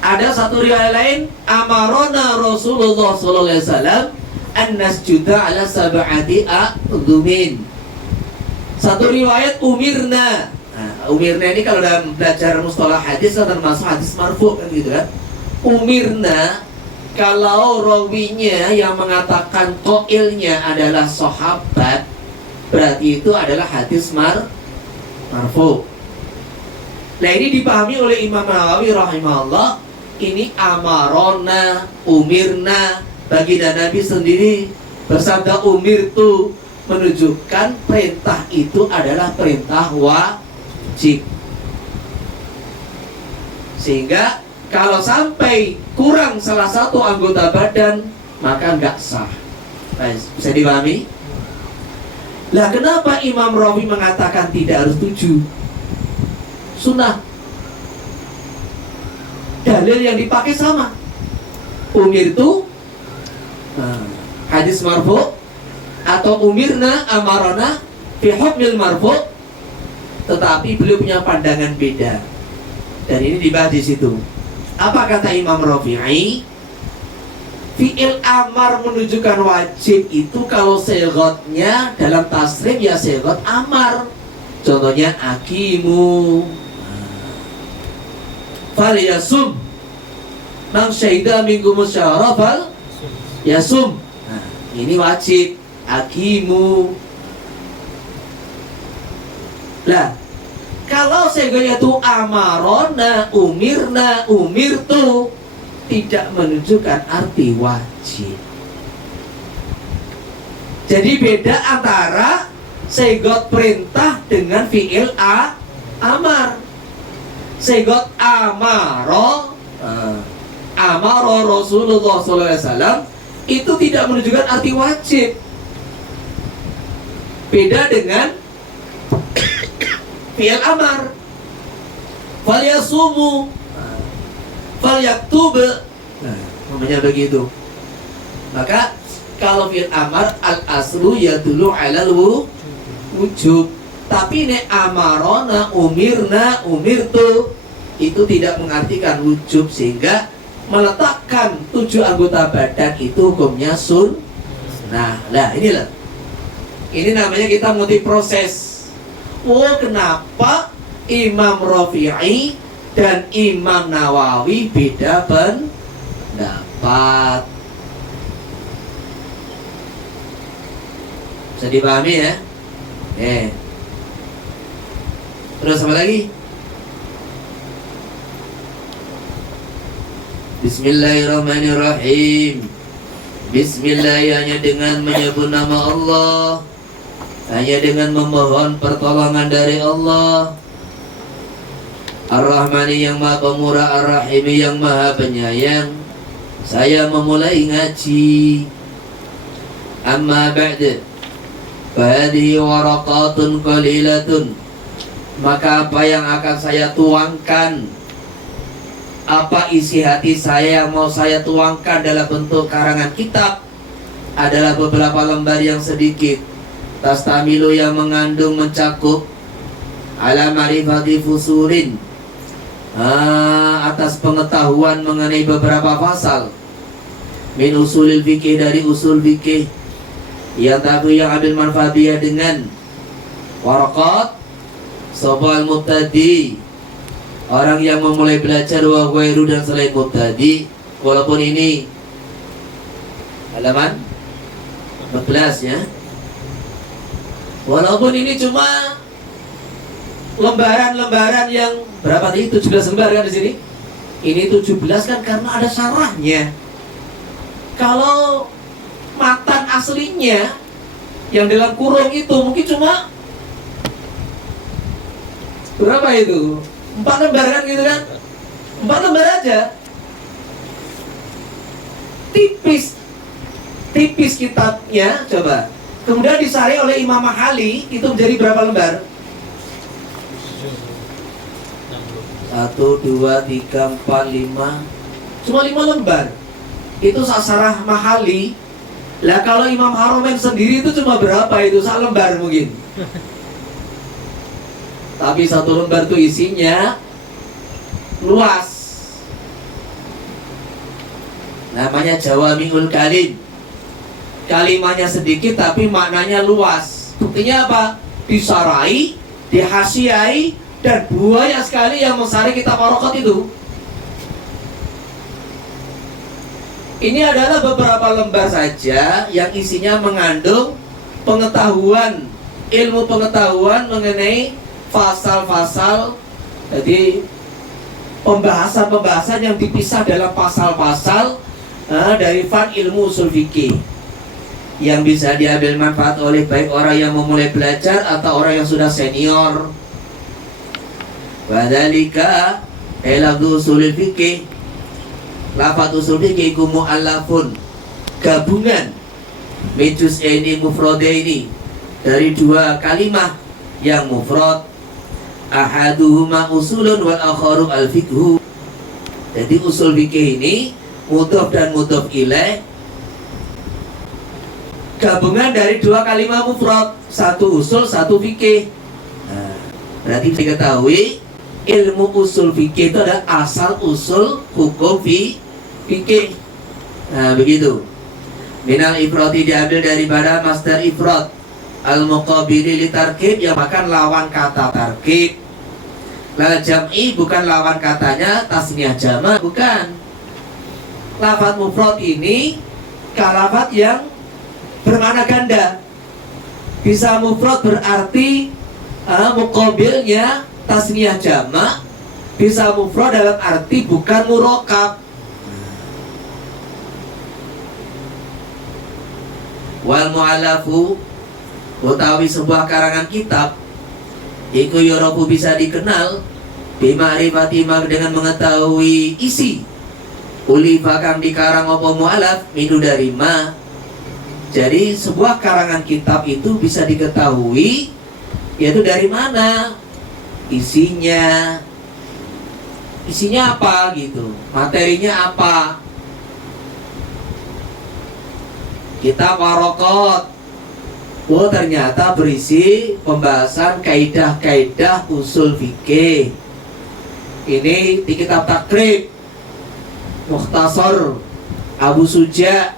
Ada satu riwayat lain, amarona Rasulullah sallallahu alaihi wasallam an nasjuda ala sab'ati aldumin. Satu riwayat umirna. Nah, umirna ini kalau dalam belajar mustalah hadis termasuk hadis marfu kan gitu kan. Umirna, kalau rawinya yang mengatakan qailnya adalah sahabat, berarti itu adalah hadis marfu. Nah, ini dipahami oleh Imam Nawawi rahimahullah, ini amarona, umirna, baginda Nabi sendiri bersabda umirtu, menunjukkan perintah itu adalah perintah wajib. Sehingga kalau sampai kurang salah satu anggota badan, maka nggak sah. Bisa dipahami? Lah kenapa Imam Rawi mengatakan tidak harus 7? Sunnah. Dalil yang dipakai sama. Umirtu, hadis marfu, atau umirna amarona fi hukmil marfu, tetapi beliau punya pandangan beda. Dan ini dibahas di situ. Apa kata Imam Rafi'i? Fi'il amar menunjukkan wajib itu kalau sighatnya dalam tasrif ya sighat amar. Contohnya akimu, fal yasum, man syahida minkum syahra fal yasum. Nah, ini wajib. Akimu. Lah, kalau sighatnya itu amarona, umirna, umirtu, tidak menunjukkan arti wajib. Jadi beda antara sighat perintah dengan fi'il amar. Sighat amaro, amaro Rasulullah SAW, itu tidak menunjukkan arti wajib. Beda dengan fi'il amar. Fal yasumu, fal yaktub. Nah, namanya begitu. Maka kalau fi'il amar al aslu yadullu alal wujub. Tapi ne amarona, umirna, umirtu, itu tidak mengartikan wujub, sehingga meletakkan 7 anggota badan itu hukumnya sunnah. Nah, inilah. Ini namanya kita multi proses. Oh, kenapa Imam Rafi'i dan Imam Nawawi beda pendapat. Bisa dipahami ya? Terus apa lagi? Bismillahirrahmanirrahim. Bismillah, hanya dengan menyebut nama Allah, hanya dengan memohon pertolongan dari Allah. Ar-Rahmani yang maha pemurah, Ar-Rahimi yang maha penyayang. Saya memulai ngaji. Amma ba'd, fahadihi waraqatun qalilatun. Maka apa yang akan saya tuangkan, apa isi hati saya yang mau saya tuangkan dalam bentuk karangan kitab adalah beberapa lembar yang sedikit, tastamilu yang mengandung, mencakup ala marifati fusurin, atas pengetahuan mengenai beberapa pasal min usulil fikih, dari usul fikih, yang tabi yang ambil manfaat dia dengan waraqat sobal mubtadi, orang yang memulai belajar, wa ghairu, dan selain mubtadi. Walaupun ini halaman 14 ya, walaupun ini cuma lembaran-lembaran yang berapa tadi? 17 lembar kan di sini. Ini 17 kan karena ada syarahnya. Kalau matan aslinya yang dalam kurung itu mungkin cuma berapa itu? 4 lembar kan gitu kan? 4 lembar aja. Tipis kitabnya, coba. Kemudian disari oleh Imam Mahali, itu menjadi berapa lembar? 1, 2, 3, 4, 5. Cuma 5 lembar. Itu Sasarah Mahali. Lah kalau Imam Haromen sendiri itu cuma berapa itu? 1 lembar mungkin. Tapi 1 lembar itu isinya luas. Namanya Jawami'ul Kalim. Kalimatnya sedikit tapi maknanya luas. Buktinya apa? Disarai, dihasiai, dan banyak sekali yang mensari kitab Waraqat itu. Ini adalah beberapa lembar saja yang isinya mengandung pengetahuan, ilmu pengetahuan mengenai pasal-pasal. Jadi pembahasan-pembahasan yang dipisah dalam pasal-pasal dari fan ilmu usul fikih, yang bisa diambil manfaat oleh baik orang yang memulai belajar atau orang yang sudah senior. Wadhalika lafzu usul fikih, lafaz usul fikih iku mu'allafun, gabungan min juz'aini mufradaini, dari 2 kalimah yang mufrad, ahaduhuma usulun wal akharu al fiqhu. Jadi usul fikih ini mudhof dan mudhof ilaih, gabungan dari 2 kalimat mufrad, 1 usul, 1 fikih. Berarti diketahui ilmu usul fikih itu adalah asal usul hukum fikih. Nah begitu. Minal ifrati, diambil daripada masdar ifrat, al-muqabili li tarkib, yang makan lawan kata tarkib. La jam'i, bukan lawan katanya tasniyah jama', bukan. Lafaz mufrad ini kalafat yang bermakna ganda. Bisa mufrad berarti muqabilnya tasniyah jama', bisa mufrad dalam arti bukan murakkab. Wal mu'allafu, utawi sebuah karangan kitab, iku yorofu, bisa dikenal, bima'rifati, dengan mengetahui isi, ulifa kang dikarang apa mu'alaf, minu dari ma. Jadi sebuah karangan kitab itu bisa diketahui yaitu dari mana, isinya apa gitu, materinya apa. Kitab Waraqat, oh ternyata berisi pembahasan kaidah-kaidah usul fikih. Ini di kitab Takrib, Mukhtasar Abu Suja.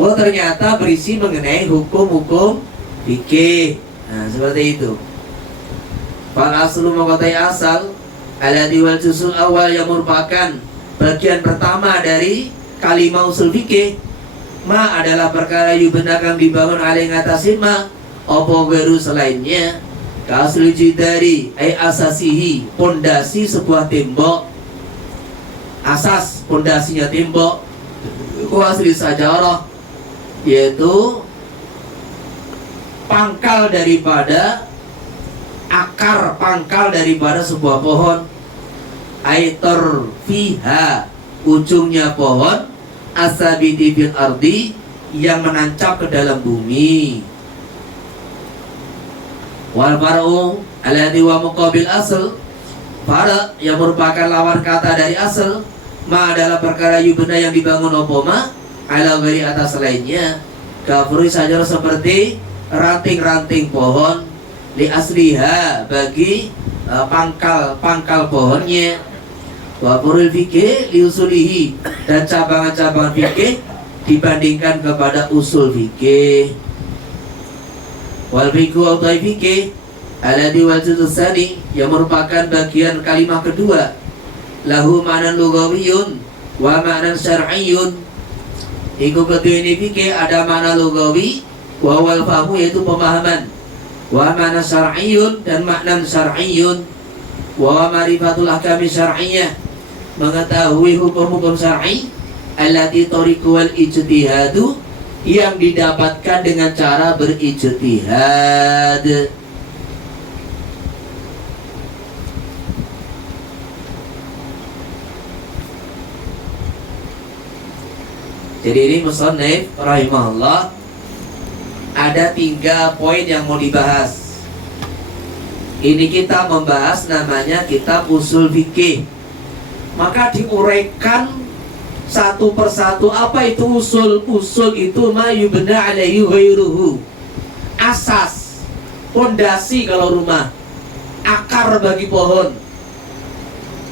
Oh ternyata berisi mengenai hukum-hukum fikih. Nah seperti itu. Fal aslu, mengkotai asal, alladzi wal juz'ul awal yang merupakan bagian pertama dari kalimah usul fikih. Ma adalah perkara yubna kang dibangun alai ngatasin ma apa geru selainnya kaslu jidari ai asasihi pondasi sebuah tembok. Asas pondasinya tembok asli sajarah, yaitu pangkal daripada akar pangkal daripada sebuah pohon. Aitor fiha ujungnya pohon asabiti fil ardi yang menancap ke dalam bumi. Wal far'u alladhi wa muqabil asl, fara yang merupakan lawan kata dari asal. Ma adalah perkara yubna yang dibangun opoma ala ghairi atas lainnya. Kafuri sajar seperti ranting-ranting pohon li asliha bagi pangkal pohonnya. Wa furul fikih li usulihi dan cabangan-cabangan fikih dibandingkan kepada usul fikih. Wal fikhu wa fikih alladhi wal juz'usani yang merupakan bagian kalimah kedua. Lahu ma'nan lughawiyun wa ma'nan syar'iyyun. Iku kedua ini fikih ada makna lughawi wa wal fahmu yaitu pemahaman, wa ma'nan syar'iyyun dan makna syar'iyyun, wa ma'rifatul ahkami syar'iyyah mengetahui hukum-hukum syar'i allati tariqu wal ijtihadu yang didapatkan dengan cara berijtihad. Jadi ini musannif rahimahullah ada 3 poin yang mau dibahas. Ini kita membahas namanya kitab usul fikih. Maka diuraikan satu persatu apa itu usul. Usul itu ma yubna alaihi ghairuhu. Asas, pondasi kalau rumah, akar bagi pohon.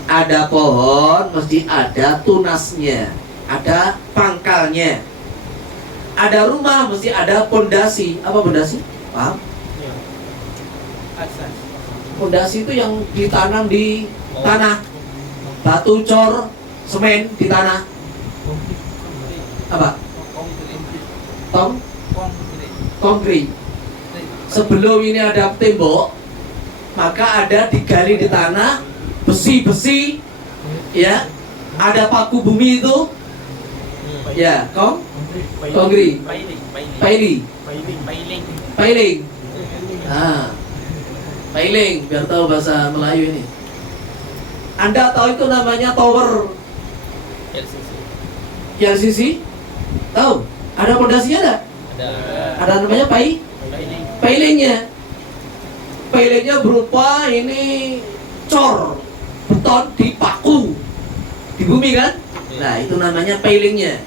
Ada pohon mesti ada tunasnya, ada pangkalnya. Ada rumah mesti ada pondasi. Apa pondasi? Paham? Ya. Asas. Pondasi itu yang ditanam di tanah. Batu cor, semen di tanah. Apa? Konkrit. Sebelum ini ada tembok, maka ada digali di tanah besi-besi, ya. Ada paku bumi itu, ya, konkrit. Pailing. Ah, pailing, biar tahu bahasa Melayu ini. Anda tahu itu namanya tower LCC? Tahu? Ada pondasinya ada? Ada namanya pailingnya. Pailingnya berupa ini cor beton dipaku di bumi kan? Nah itu namanya pailingnya.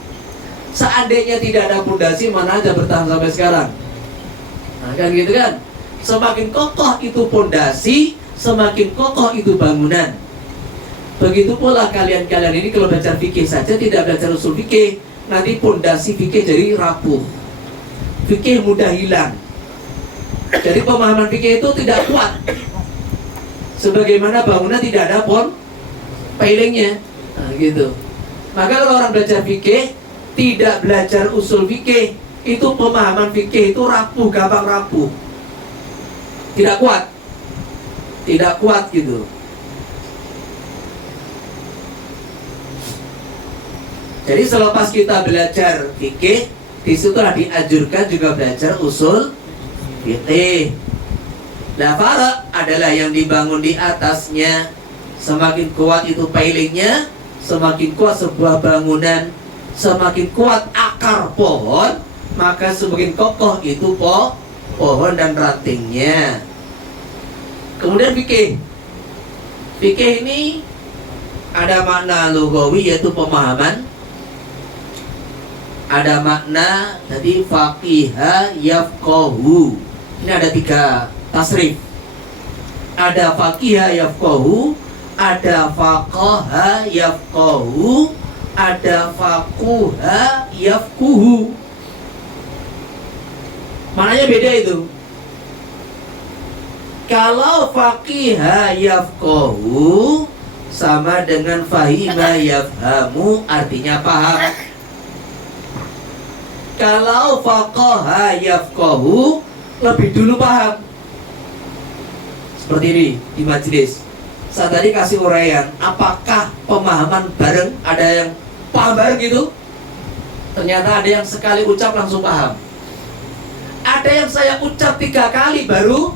Seandainya tidak ada pondasi, mana aja bertahan sampai sekarang. Nah kan gitu kan? Semakin kokoh itu pondasi, semakin kokoh itu bangunan. Begitu pula kalian-kalian ini kalau belajar fikih saja, tidak belajar usul fikih, nanti pondasi fikih jadi rapuh. Fikih mudah hilang. Jadi pemahaman fikih itu tidak kuat. Sebagaimana bangunan tidak ada pailingnya. Nah, gitu. Maka kalau orang belajar fikih tidak belajar usul fikih, itu pemahaman fikih itu rapuh, gampang rapuh. Tidak kuat. Tidak kuat gitu. Jadi selepas kita belajar fikih, disitulah dianjurkan juga belajar usul fikih. Nah, fara adalah yang dibangun di atasnya. Semakin kuat itu pailingnya, semakin kuat sebuah bangunan, semakin kuat akar pohon, maka semakin kokoh itu pohon dan rantingnya. Kemudian fikih. Fikih ini ada makna lughawi yaitu pemahaman. Ada makna tadi faqiha yafqahu. Ini ada 3 tasrif. Ada faqiha yafqahu, ada faqaha yafqahu, ada faquha yafquhu. Maknanya beda itu. Kalau faqiha yafqahu sama dengan fahima yafhamu, artinya paham. Kalau faqaha yafqahu, lebih dulu paham. Seperti ini di majelis. Saya tadi kasih uraian, apakah pemahaman bareng, ada yang paham bareng gitu? Ternyata ada yang sekali ucap langsung paham. Ada yang saya ucap 3 kali baru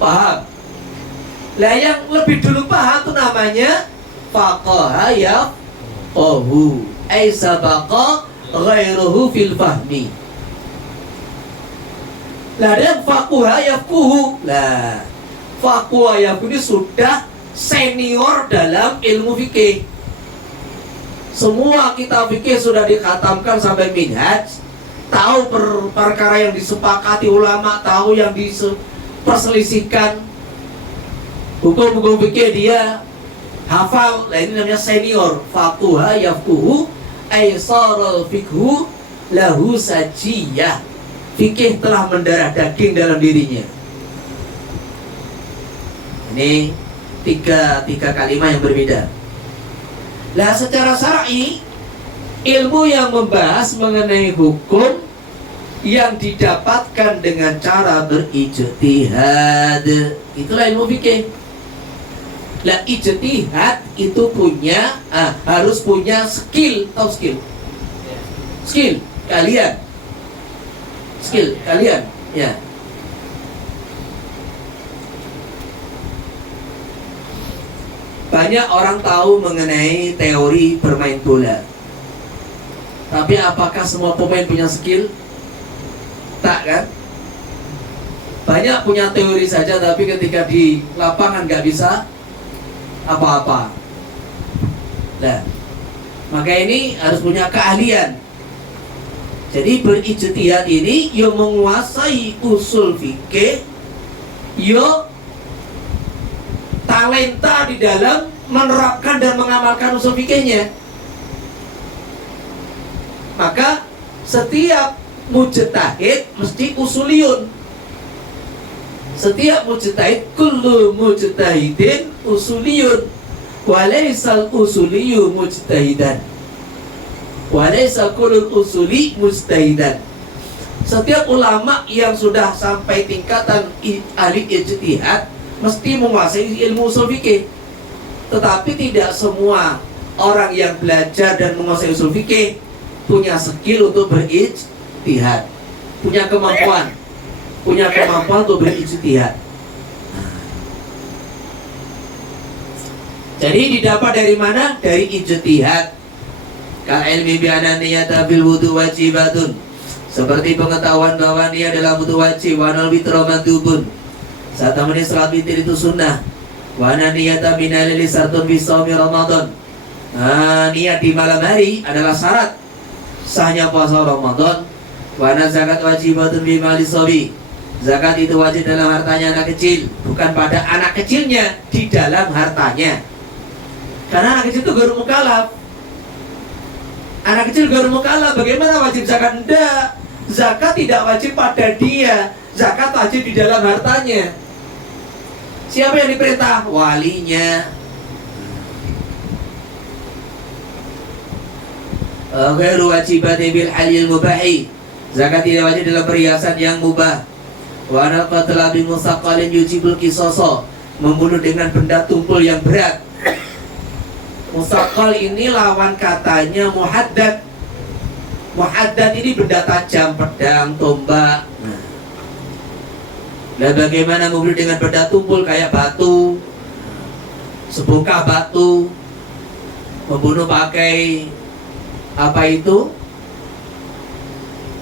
paham. Lah yang lebih dulu paham itu namanya faqaha yafqahu, ay sabaqa ghairuhu fil fahmi. Lah ada yang faqaha yafquhu. Lah faqaha yafquhu ini sudah senior dalam ilmu fikih. Semua kitab fikih sudah dikhatamkan sampai minhaj, tahu perkara yang disepakati ulama, tahu yang diperselisihkan. Hukum-hukum fikih dia hafal. Nah ini namanya senior. Faqaha yafquhu ay saral fikhu lahu sajiyah. Fikih telah mendarah daging dalam dirinya. Ini tiga kalimat yang berbeda. Lah secara syar'i, ilmu yang membahas mengenai hukum yang didapatkan dengan cara berijtihad, itulah ilmu fikih. Lah ijtihad itu harus punya skill, tahu skill? Skill kalian. Skill kalian, ya. Banyak orang tahu mengenai teori bermain bola. Tapi apakah semua pemain punya skill? Tak kan? Banyak punya teori saja, tapi ketika di lapangan nggak bisa apa-apa. Nah, maka ini harus punya keahlian. Jadi berijtihad ini yo menguasai usul fikih, yo talenta di dalam menerapkan dan mengamalkan usul fikihnya. Maka setiap mujtahid mesti usuliyun. Setiap mujtahid, kullu mujtahidin usuliyun, walaisal usuliyu mujtahidan, walaisal kulul usuli mujtahidan. Setiap ulama yang sudah sampai tingkatan ahli ijtihad mesti menguasai ilmu usul fikih. Tetapi tidak semua orang yang belajar dan menguasai usul fikih punya skill untuk berijtihad, punya kemampuan untuk berijtihad. Jadi didapat dari mana? Dari ijtihad. Ka ilmi bi anna niyata bil wudu wajibatun. Seperti pengetahuan bahwa niat dalam wudu wajib, wa nal witru mandubun. Saat menit salat witir itu sunnah. Wa anna niyata min al-laili sartun fi shaumi Ramadan. Niat di malam hari adalah syarat sahnya puasa Ramadan. Wa anna zakat wajibatun bi mali shabi. Zakat itu wajib dalam hartanya anak kecil, bukan pada anak kecilnya, di dalam hartanya. Karena anak kecil itu baru mukallaf. Anak kecil baru mukallaf, bagaimana wajib zakat? Enggak. Zakat tidak wajib pada dia, zakat wajib di dalam hartanya. Siapa yang diperintah? Walinya. Ghairu wajibati bil halil mubahi. Zakat tidak wajib dalam perhiasan yang mubah. Wa naqatla bi musaqqalin yujibul qisaso. Membunuh dengan benda tumpul yang berat. Musaqqal ini lawan katanya muhaddad. Muhaddad ini benda tajam, pedang, tombak. Nah, bagaimana membunuh dengan benda tumpul kayak batu, sebongkah batu, membunuh pakai apa itu?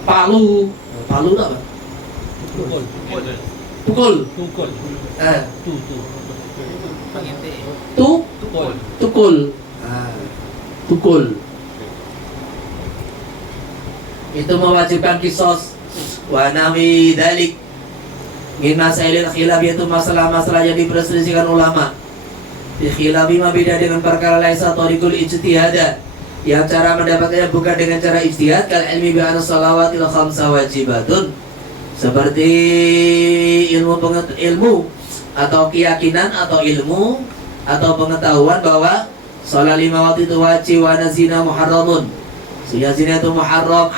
Palu. Palu apa? Tukul. Tukul. Tukul. Itu mewajibkan kisos. Wa nawi dalik min masailil khilaf, yaitu masalah-masalah yang diperselisihkan ulama. Di khilafi ma beda dengan perkara laisa tariqul ijtihad, yang cara mendapatkannya bukan dengan cara ijtihad. Kal ilmi bi anna shalawatil khamsa wajibatun, seperti ilmu atau keyakinan atau ilmu atau pengetahuan bahwa sholat 5 waktu itu wajib, wa zina muharramun. Sehingga zina itu muharram,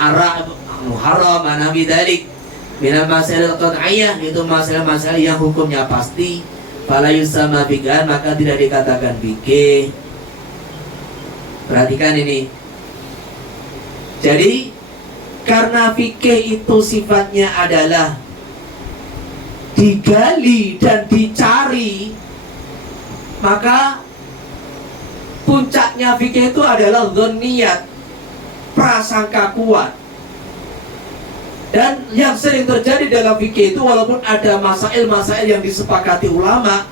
muharram, mana bidalik. Minal masail qat'iyah, itu masalah-masalah yang hukumnya pasti. Fala yusama fikhan, maka tidak dikatakan fikih. Perhatikan ini. Jadi karena fikih itu sifatnya adalah digali dan dicari, maka puncaknya fikih itu adalah dhanniyat, prasangka kuat. Dan yang sering terjadi dalam fikih itu, walaupun ada masail-masail yang disepakati ulama,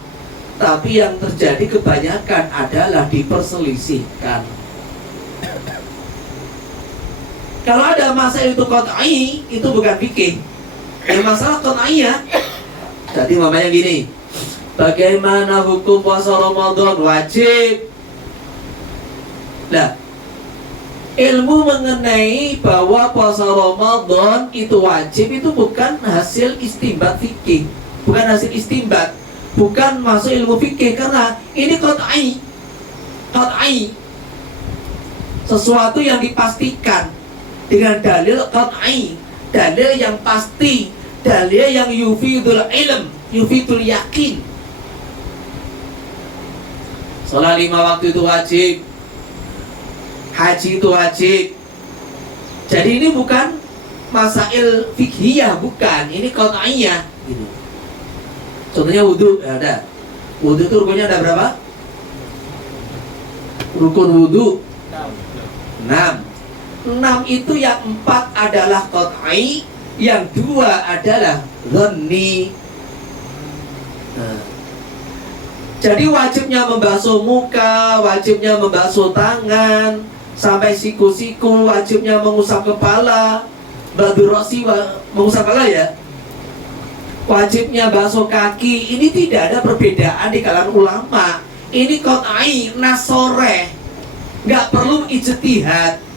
tapi yang terjadi kebanyakan adalah diperselisihkan. Kalau ada masail itu qat'i, itu bukan fikih. Yang masalah qat'iyah. Jadi mamanya gini, bagaimana hukum puasa Ramadan? Wajib. Nah, ilmu mengenai bahwa puasa Ramadan itu wajib itu bukan hasil istinbat fikih, bukan hasil istinbat, bukan masuk ilmu fikih, karena ini qat'i. Sesuatu yang dipastikan dengan dalil qat'i, dalil yang pasti, dalil yang yufidul ilm, yufidul yakin. Salat 5 waktu itu wajib, haji itu wajib. Jadi ini bukan masail fikhiyah, bukan, ini qat'iyah gitu. Contohnya wudhu, ada. Wudhu itu rukunnya ada berapa? Rukun wudhu 6. 6 itu yang 4 adalah qat'i, yang 2 adalah dhanni. Jadi wajibnya membasuh muka, wajibnya membasuh tangan sampai siku-siku, wajibnya mengusap kepala, badurasi mengusap kepala ya. Wajibnya basuh kaki, ini tidak ada perbedaan di kalangan ulama. Ini qat'i, nasoreh, nggak perlu ijtihad.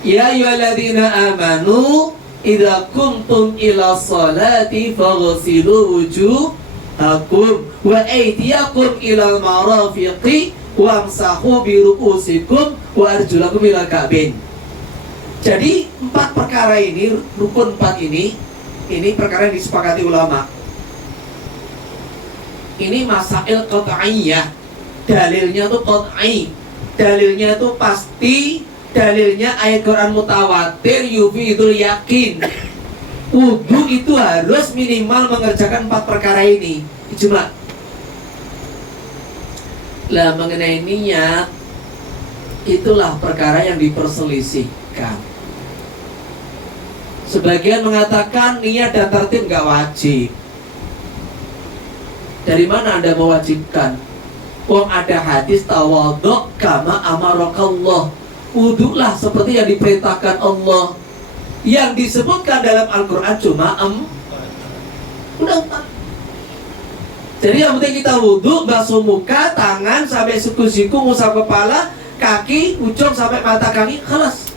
Ya ayyuhalladzina amanu idza kuntum ila sholati faghsilu wujuhakum wa aydiyakum ila marafiqi wamsahu bi ru'usikum wa arjulakum ila ka'bain. Jadi 4 perkara ini, rukun 4 ini perkara yang disepakati ulama. Ini masail qat'iyah. Dalilnya tuh qat'i. Dalilnya tuh pasti. Dalilnya ayat Quran mutawatir yufidul yakin. Wudu itu harus minimal mengerjakan 4 perkara ini. Ijma. Lah mengenai niat, itulah perkara yang diperselisihkan. Sebagian mengatakan niat dan tertib nggak wajib. Dari mana Anda mewajibkan? Wong ada hadis tawadhu kama amarakallah. Wudhulah seperti yang diperintahkan Allah. Yang disebutkan dalam Al-Quran cuma udah 4. Jadi yang penting kita wudhu, basuh muka, tangan sampai siku-siku, ngusap kepala, kaki, ujung sampai mata kaki, khalas.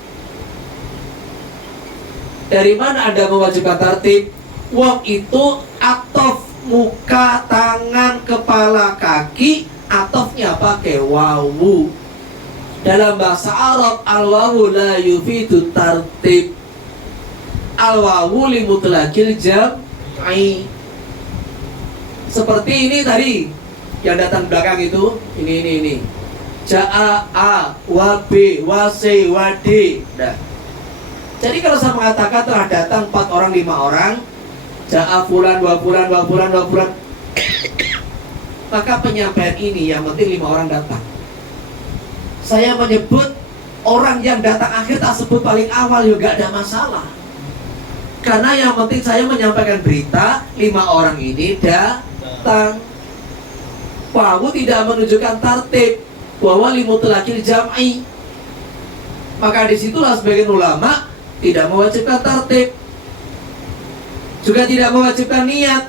Dari mana Anda mewajibkan tertib? Wong itu atof muka, tangan, kepala, kaki, atofnya pakai wawu. Dalam bahasa Arab, al-wawu la yufidu tartib. Al-wawu li mutlaqil jam'i. Seperti ini tadi yang datang belakang itu, ini. Ja'a a wa b wa c wa d. Nah. Jadi kalau saya mengatakan telah datang 4 orang, 5 orang, ja'a fulan wa fulan wa fulan wa fulan, maka penyampaian ini yang penting 5 orang datang. Saya menyebut orang yang datang akhir, tak sebut paling awal juga ada masalah. Karena yang penting saya menyampaikan berita 5 orang ini datang. Wawu tidak menunjukkan tartib, bahwa limutlaqil jam'i. Maka disitulah sebagian ulama tidak mewajibkan tartib, juga tidak mewajibkan niat.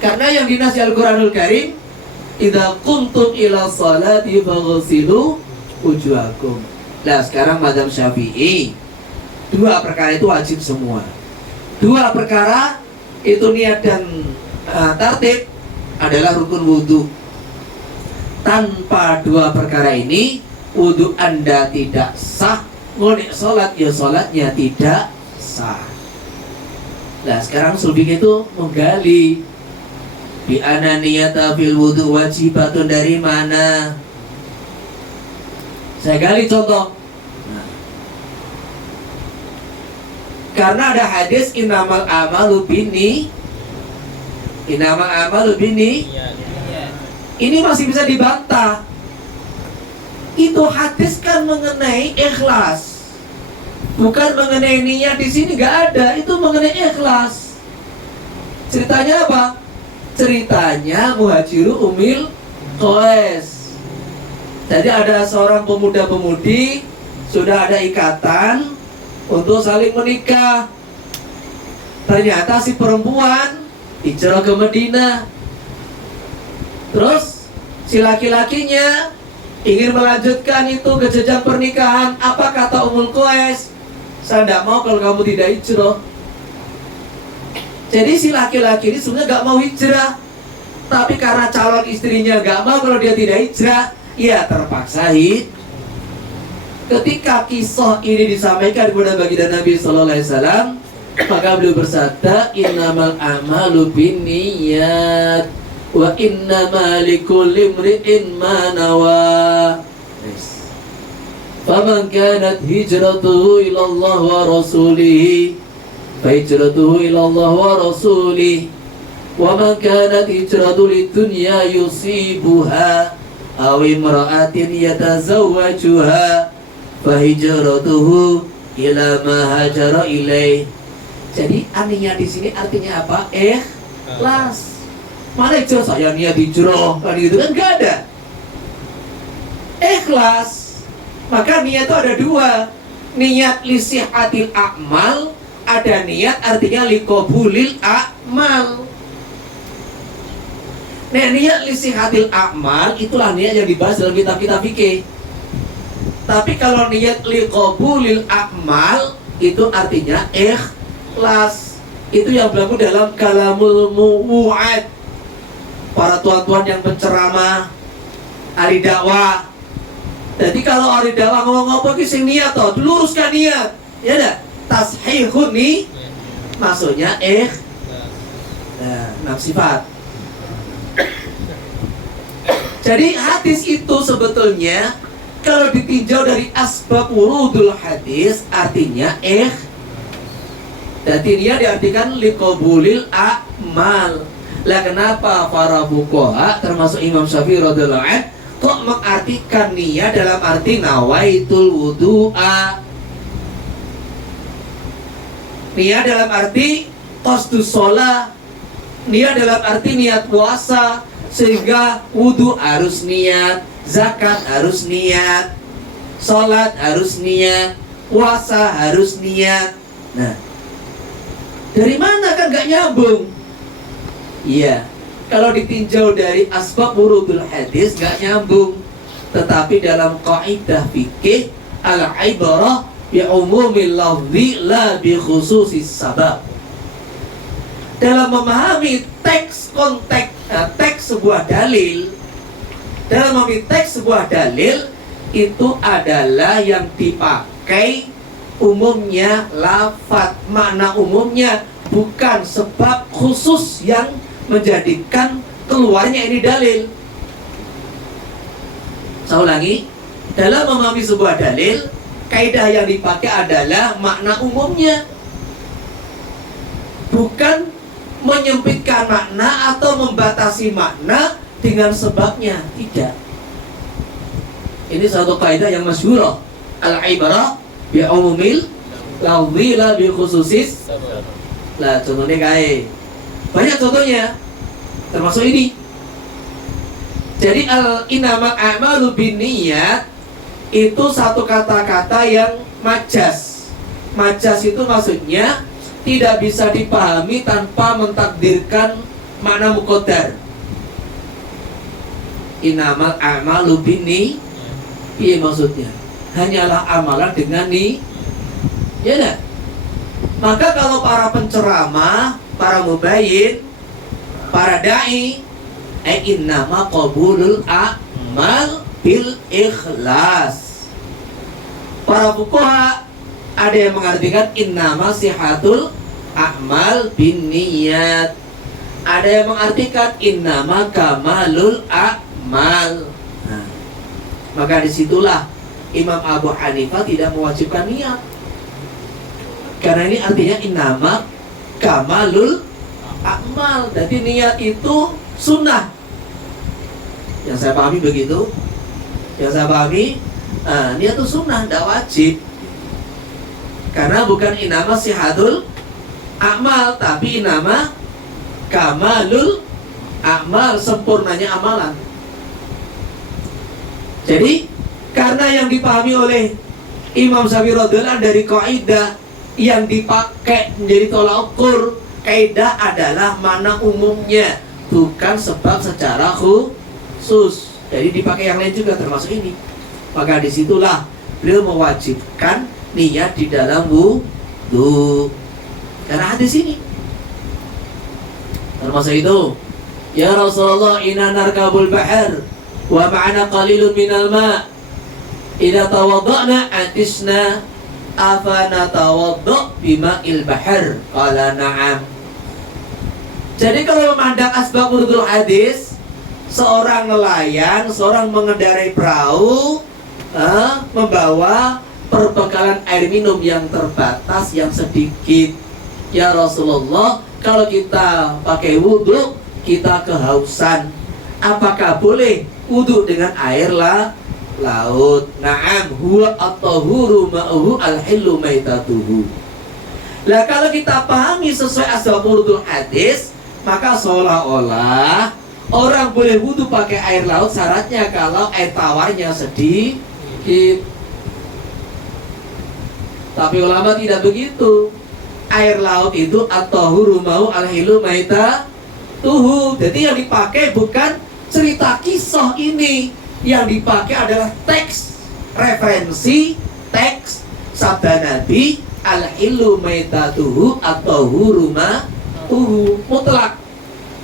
Karena yang dinasi Al-Quranul Karim, idza kuntum ila sholati faghsilu wujuhakum. Nah sekarang mazhab Syafi'i, 2 perkara itu wajib semua. 2 perkara itu niat dan tartib. adalah rukun wudhu. Tanpa dua perkara ini, wudhu Anda tidak sah. Ngonek sholat, ya sholatnya tidak sah. Nah sekarang usul fikih itu menggali bi anna niyata fil wudhu wajibatun dari mana? Saya gali contoh. Nah, karena ada hadis innamal amalu binni, innamal amalu binni. Ini masih bisa dibantah. Itu hadis kan mengenai ikhlas, bukan mengenai niat. Di sini nggak ada. Itu mengenai ikhlas. Ceritanya apa? Ceritanya Muhajiru Umil Qais. Jadi ada seorang pemuda-pemudi, sudah ada ikatan untuk saling menikah. Ternyata si perempuan hijrah ke Madinah. Terus si laki-lakinya ingin melanjutkan itu ke jenjang pernikahan. Apa kata Ummul Qais? Saya tidak mau kalau kamu tidak hijrah. Jadi si laki-laki ini sebenarnya gak mau hijrah, tapi karena calon istrinya gak mau kalau dia tidak hijrah, ya terpaksa hijrah. Ketika kisah ini disampaikan kepada baginda Nabi Sallallahu Alaihi Wasallam, maka beliau bersabda, innamal amalu binniyat wa innama likulli imri'in ma nawa. Faman kanat hijratuhu ila Allah wa rasulih fa hijratuhu ila Allah wa rasulih wa man kanat hijratuhu lidunya yusibuha aw imra'atin yatazawwajuha fa hijratuhu ila ma hajara ilaih. Jadi anehnya di sini artinya apa? Ikhlas. Mana hijrah saya niat hijrah kan gitu kan, gak ada. Ikhlas. Maka niat itu ada dua. Niat lisihatil a'mal, ada niat artinya liqabulil a'mal. Nah, niat lisihatil a'mal itulah niat yang dibahas dalam kitab-kitab fikih. Tapi kalau niat liqabulil a'mal itu artinya ikhlas. Itu yang berlaku dalam kalamul mu'ad. Para tuan-tuan yang penceramah, ahli dakwah. Jadi kalau ahli dakwah ngomong apa sing niat toh, diluruskan niat. Ya enggak? Tashihun nih. Maksudnya sifat. Jadi hadis itu sebetulnya kalau ditinjau dari asbab wurudul hadis artinya Jadi dia diartikan liqabulil a'mal. Lah kenapa para fuqaha termasuk Imam Syafi'i radhiyallahu anhu kok mengartikan niat dalam arti nawaitul wudu'a? Niat dalam arti qasdus shalah, niat dalam arti niat puasa, sehingga wudu harus niat, zakat harus niat, salat harus niat, puasa harus niat. Nah, dari mana kan gak nyambung? Iya, kalau ditinjau dari asbab wurudul hadis gak nyambung. Tetapi dalam kaidah fikih al-ibarah bi umumil lafzi la bi khususis sabab. Dalam memahami teks konteks teks sebuah dalil, dalam memahami teks sebuah dalil itu adalah yang dipakai umumnya lafaz, makna umumnya, bukan sebab khusus yang menjadikan keluarnya ini dalil. Saya ulangi, dalam memahami sebuah dalil, kaidah yang dipakai adalah makna umumnya, bukan menyempitkan makna atau membatasi makna dengan sebabnya. Tidak. Ini satu kaidah yang masyhurah, al-ibarah bi umumil lafzi la bi khususis. Lah contohnya kayak banyak contohnya, termasuk ini. Jadi innamal a'malu binniyat itu satu kata-kata yang majas. Majas itu maksudnya tidak bisa dipahami tanpa mentakdirkan makna muqaddar. Innamal a'malu binniyat, iya maksudnya hanyalah amalan dengan ni, ya enggak? Maka kalau para penceramah, para mubayyin, para dai innama qabulul a'mal bil ikhlas. Para fuqaha ada yang mengartikan innama sihatul a'mal bin niyat. Ada yang mengartikan innama kamalul a'mal. Nah, maka disitulah Imam Abu Hanifah tidak mewajibkan niat, karena ini artinya innama kamalul a'mal. Jadi niat itu sunnah. Yang saya pahami begitu. Yang saya pahami niat itu sunnah, tidak wajib. Karena bukan innama sihatul a'mal, tapi innama kamalul a'mal, sempurnanya amalan. Jadi karena yang dipahami oleh Imam Syafi'i radhiyallahu anhu dari kaidah yang dipakai menjadi tolak ukur, kaidah adalah mana umumnya, bukan sebab secara khusus. Jadi dipakai yang lain juga termasuk ini. Maka disitulah beliau mewajibkan niat di dalam wudu. Karena hadis ini termasuk itu. Ya Rasulullah, inna narkabul bahar wa ma'ana qalilun minal ma'. Idza tawadda'na atisna afa natawadda' bima'il bahar. Qala na'am. Jadi kalau memandang asbab wurudul hadis, seorang nelayan, seorang mengendarai perahu, membawa perbekalan air minum yang terbatas, yang sedikit. Ya Rasulullah, kalau kita pakai wudhu, kita kehausan, apakah boleh wudhu dengan air laut? Na'am, huwa at-tahuru ma'uhu al-hillu maitatuhu. Lah kalau kita pahami sesuai asbab wurudul hadis, maka seolah-olah orang boleh wudhu pakai air laut syaratnya kalau air tawarnya sedikit. Tapi ulama tidak begitu. Air laut itu at-tahuru ma'u al-hillu maitatuhu. Jadi yang dipakai bukan cerita kisah ini. Yang dipakai adalah teks, referensi teks sabda Nabi, al-hillu maitatuhu at-tahuru ma'uhu, mutlak,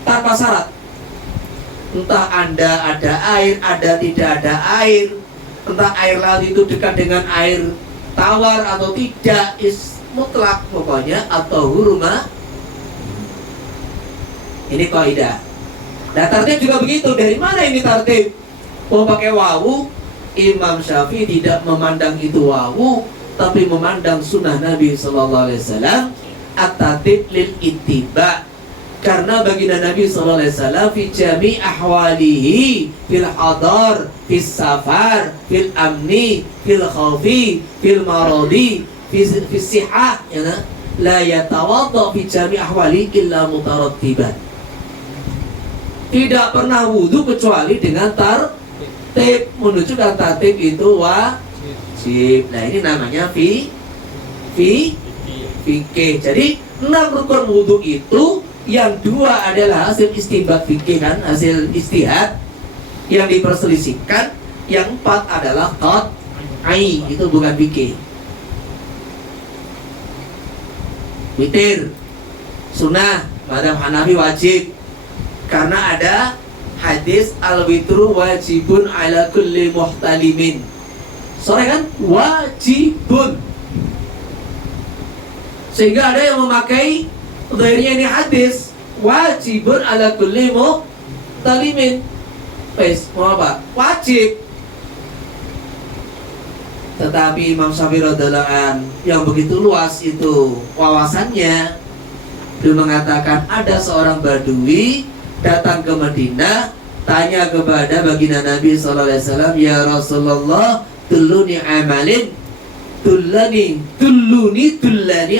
tanpa syarat. Entah Anda ada air, ada tidak ada air, entah air laut itu dekat dengan air tawar atau tidak, mutlak pokoknya at-tahuru ma'uhu. Ini kaidah. Nah, tartib juga begitu. Dari mana ini tartib? Mau pakai wawu, Imam Syafi'i tidak memandang itu wawu, tapi memandang sunnah Nabi Sallallahu Alaihi Wasallam at-tartib lil ittiba. Karena baginda Nabi Sallallahu Alaihi Wasallam fi jami ahwalihi, fil hadar, fis safar, fil amni, fil khawfi, fil maradi, fis sihah, ya, la yatawadda fi jami ahwali illa mutarattiban. Tidak pernah wudu kecuali dengan tartib. Menunjukkan tartib itu wajib. Nah, ini namanya fikih. Jadi 6 rukun wudu itu, yang 2 adalah hasil istinbat fikih, kan, hasil istihad yang diperselisihkan. Yang 4 adalah qat'i, itu bukan fikih. Witir sunnah, madhab Hanafi wajib, karena ada hadis al-witru wajibun ala kulli muhtalimin. Sore kan? Wajibun. Sehingga ada yang memakai dhahirnya ini hadis wajibun ala kulli muhtalimin. Mau apa? Wajib. Tetapi Imam Syafi'i radhiyallahu anhu yang begitu luas itu wawasannya, dia mengatakan ada seorang badui datang ke Madinah, tanya kepada baginda Nabi sallallahu alaihi wasallam, ya Rasulullah, tulluni amalin, tullani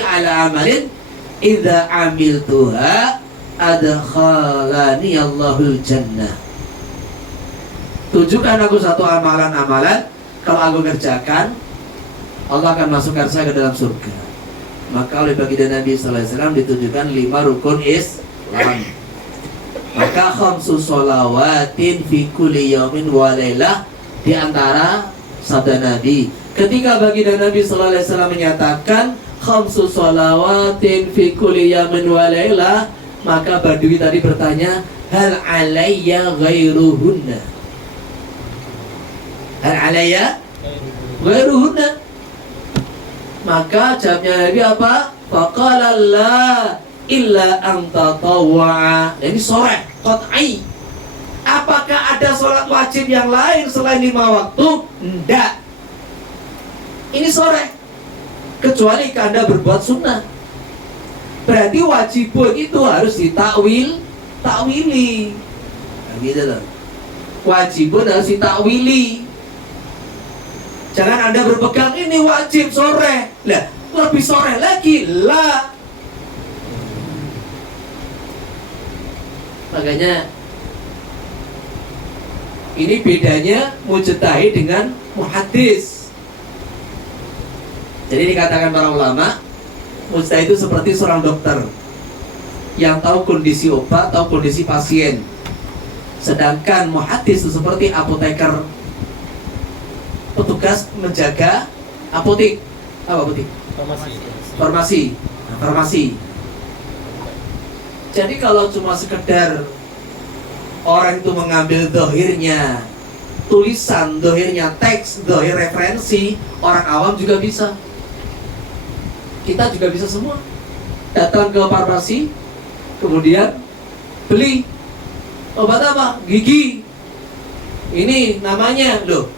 ala amalin idza amiltuha adkhalani Allahul jannah. Tunjukkan aku satu amalan-amalan, kalau aku kerjakan Allah akan masukkan saya ke dalam surga. Maka oleh baginda Nabi sallallahu alaihi wasallam ditunjukkan 5 rukun Islam. Maka khamsu sholawatin fi kulli yaumin wa lailah, di antara sabda Nabi. Ketika baginda Nabi sallallahu alaihi wasallam menyatakan khamsu sholawatin fi kulli yaumin wa lailah, maka badui tadi bertanya, hal alayya ghairuhunna. Hal alayya ghairuhunna. Maka jawabnya Nabi apa? Faqala la illa an tatawwa'a. Ini sore qat'i. Apakah ada sholat wajib yang lain selain 5 waktu? Tidak. Ini sore. Kecuali Anda berbuat sunnah. Berarti wajibun itu harus takwili. Nah, gitu loh. Wajibun harus ditakwili. Jangan Anda berpegang ini wajib sore. Lah, lebih sore lagi lah. Makanya ini bedanya mujtahid dengan muhaddis. Jadi dikatakan para ulama, mujtahid itu seperti seorang dokter yang tahu kondisi obat, tahu kondisi pasien. Sedangkan muhaddis itu seperti apoteker, petugas menjaga apotek. Apa apotek? Farmasi. Jadi kalau cuma sekedar orang itu mengambil dohirnya, tulisan, dohirnya teks, dohir referensi, orang awam juga bisa. Kita juga bisa semua. Datang ke farmasi, kemudian beli obat apa? Gigi. Ini namanya, loh.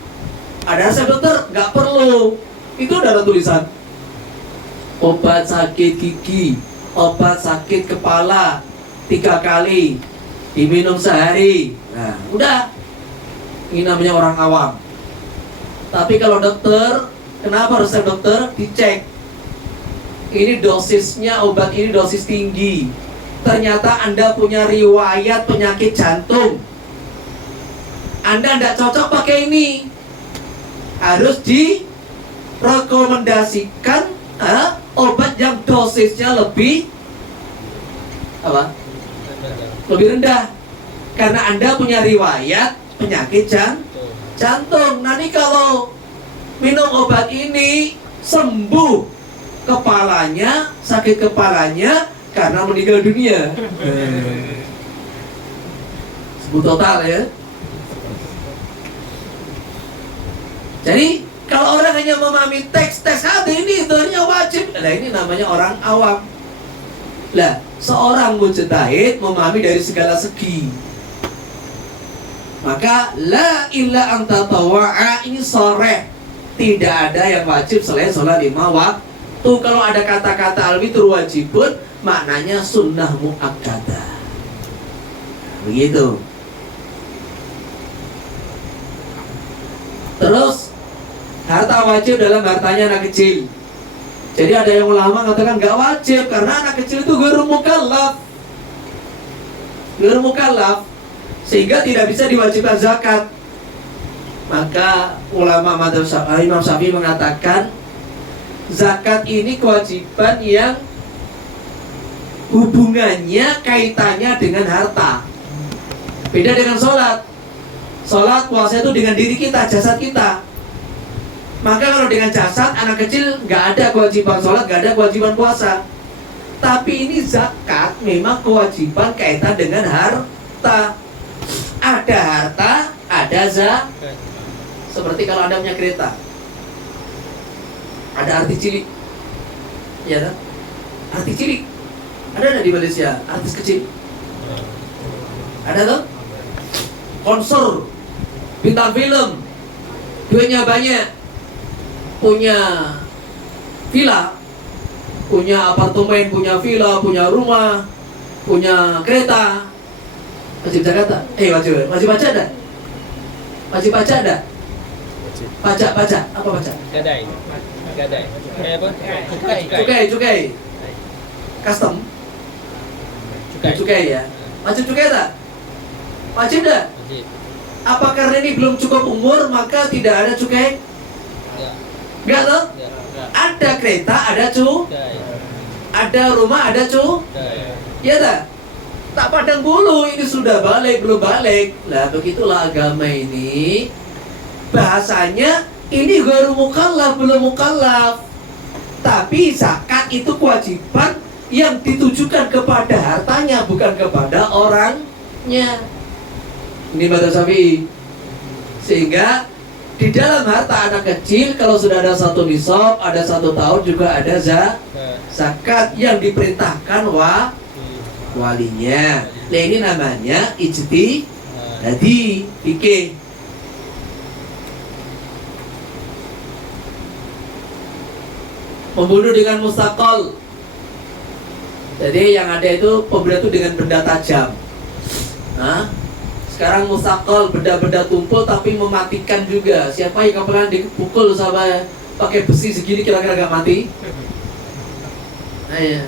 Ada resep dokter? Nggak perlu. Itu udah ada tulisan. Obat sakit gigi, obat sakit kepala 3 kali. Diminum sehari. Nah, udah. Ini namanya orang awam. Tapi kalau dokter, kenapa resep dokter? Dicek. Ini dosisnya obat ini dosis tinggi. Ternyata Anda punya riwayat penyakit jantung. Anda tidak cocok pakai ini. Harus direkomendasikan obat yang dosisnya lebih apa? Lebih rendah, karena Anda punya riwayat penyakit jantung. Nanti kalau minum obat ini sembuh kepalanya, sakit kepalanya karena meninggal dunia. Sembuh total ya. Jadi kalau orang hanya memahami teks hadis ini tentunya wajib. Nah, ini namanya orang awam. Lah, seorang mujtahid memahami dari segala segi. Maka la illa anta tawa'a ini sore. Tidak ada yang wajib selain sholat 5 waktu. Kalau ada kata-kata al-witr wajibun, maknanya sunnah muakkadah. Begitu. Terus harta wajib dalam hartanya anak kecil. Jadi ada yang ulama mengatakan nggak wajib karena anak kecil itu ghairu mukallaf, sehingga tidak bisa diwajibkan zakat. Maka ulama madzhab Imam Syafi'i mengatakan zakat ini kewajiban yang hubungannya kaitannya dengan harta. Beda dengan sholat. Sholat puasa itu dengan diri kita, jasad kita. Maka kalau dengan jasad anak kecil nggak ada kewajiban sholat, nggak ada kewajiban puasa. Tapi ini zakat memang kewajiban kaitan dengan harta. Ada harta, ada zakat. Seperti kalau Anda punya kereta, ada artis cilik, ya kan? Artis cilik ada nggak di Malaysia? Artis kecil ada tuh? Sponsor, bintang film, duitnya banyak, punya villa, punya apartemen, punya villa, punya rumah, punya kereta. Wajib zakat tak? Wajib pajak tak? Wajib pajak tak? Pajak, apa pajak? Gadai. Apa? Cukai. Custom. Cukai ya. Wajib cukai tak? Wajib tak? Wajib. Apa karena ini belum cukup umur maka tidak ada cukai? Enggak toh? Ada kereta, ada ada rumah, ada ya tak? Tak pandang bulu ini sudah balik, belum balik. Lah begitulah agama ini. Bahasanya ini ghairu mukallaf, belum mukallaf. Tapi zakat itu kewajiban yang ditujukan kepada hartanya, bukan kepada orang nisabnya. Ini madzhab Syafi'i. Sehingga di dalam harta anak kecil kalau sudah ada 1 nisab, ada 1 tahun juga ada zakat yang diperintahkan walinya. Nah ini namanya ijtihadi fikih. Membunuh dengan mustaqol. Jadi yang ada itu pembunuh itu dengan benda tajam. Nah, sekarang mustaqol, benda-benda tumpul tapi mematikan juga. Siapa yang pernah dipukul sama pakai besi segini kira-kira gak mati? Nah, ya.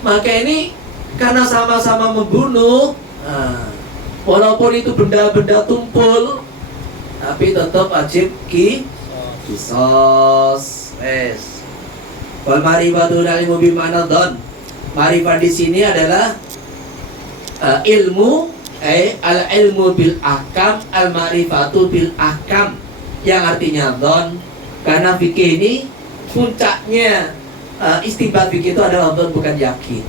Maka ini karena sama-sama membunuh, walaupun itu benda-benda tumpul, tapi tetap wajib kisos. Wal ma'rifatul ilmu bima'na dhon. Ma'rifat di sini adalah ilmu al ilmu bil ahkam, al ma'rifatu bil ahkam, yang artinya dhon. Karena fikih ini puncaknya istinbat fikih itu adalah dhon, bukan yakin.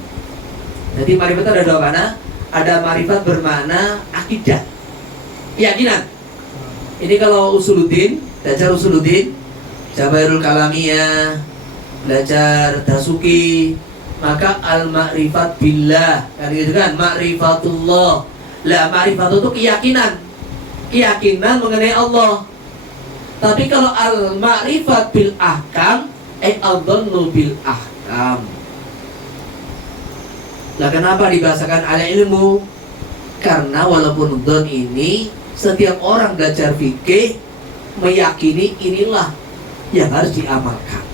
Jadi ma'rifat ada 2 makna. Ada ma'rifat bermakna akidah, keyakinan. Ini kalau usuluddin, belajar usuluddin, Jabairul Kalamiyah, belajar Dasuki, maka al-ma'rifat billah, kan gitu kan, ma'rifatullah. Lah ma'rifat itu keyakinan mengenai Allah. Tapi kalau al-ma'rifat bil ahkam, al-dhannu bil ahkam. Lah kenapa dibahasakan al-ilmu? Karena walaupun dhon ini setiap orang belajar fikih meyakini inilah yang harus diamalkan.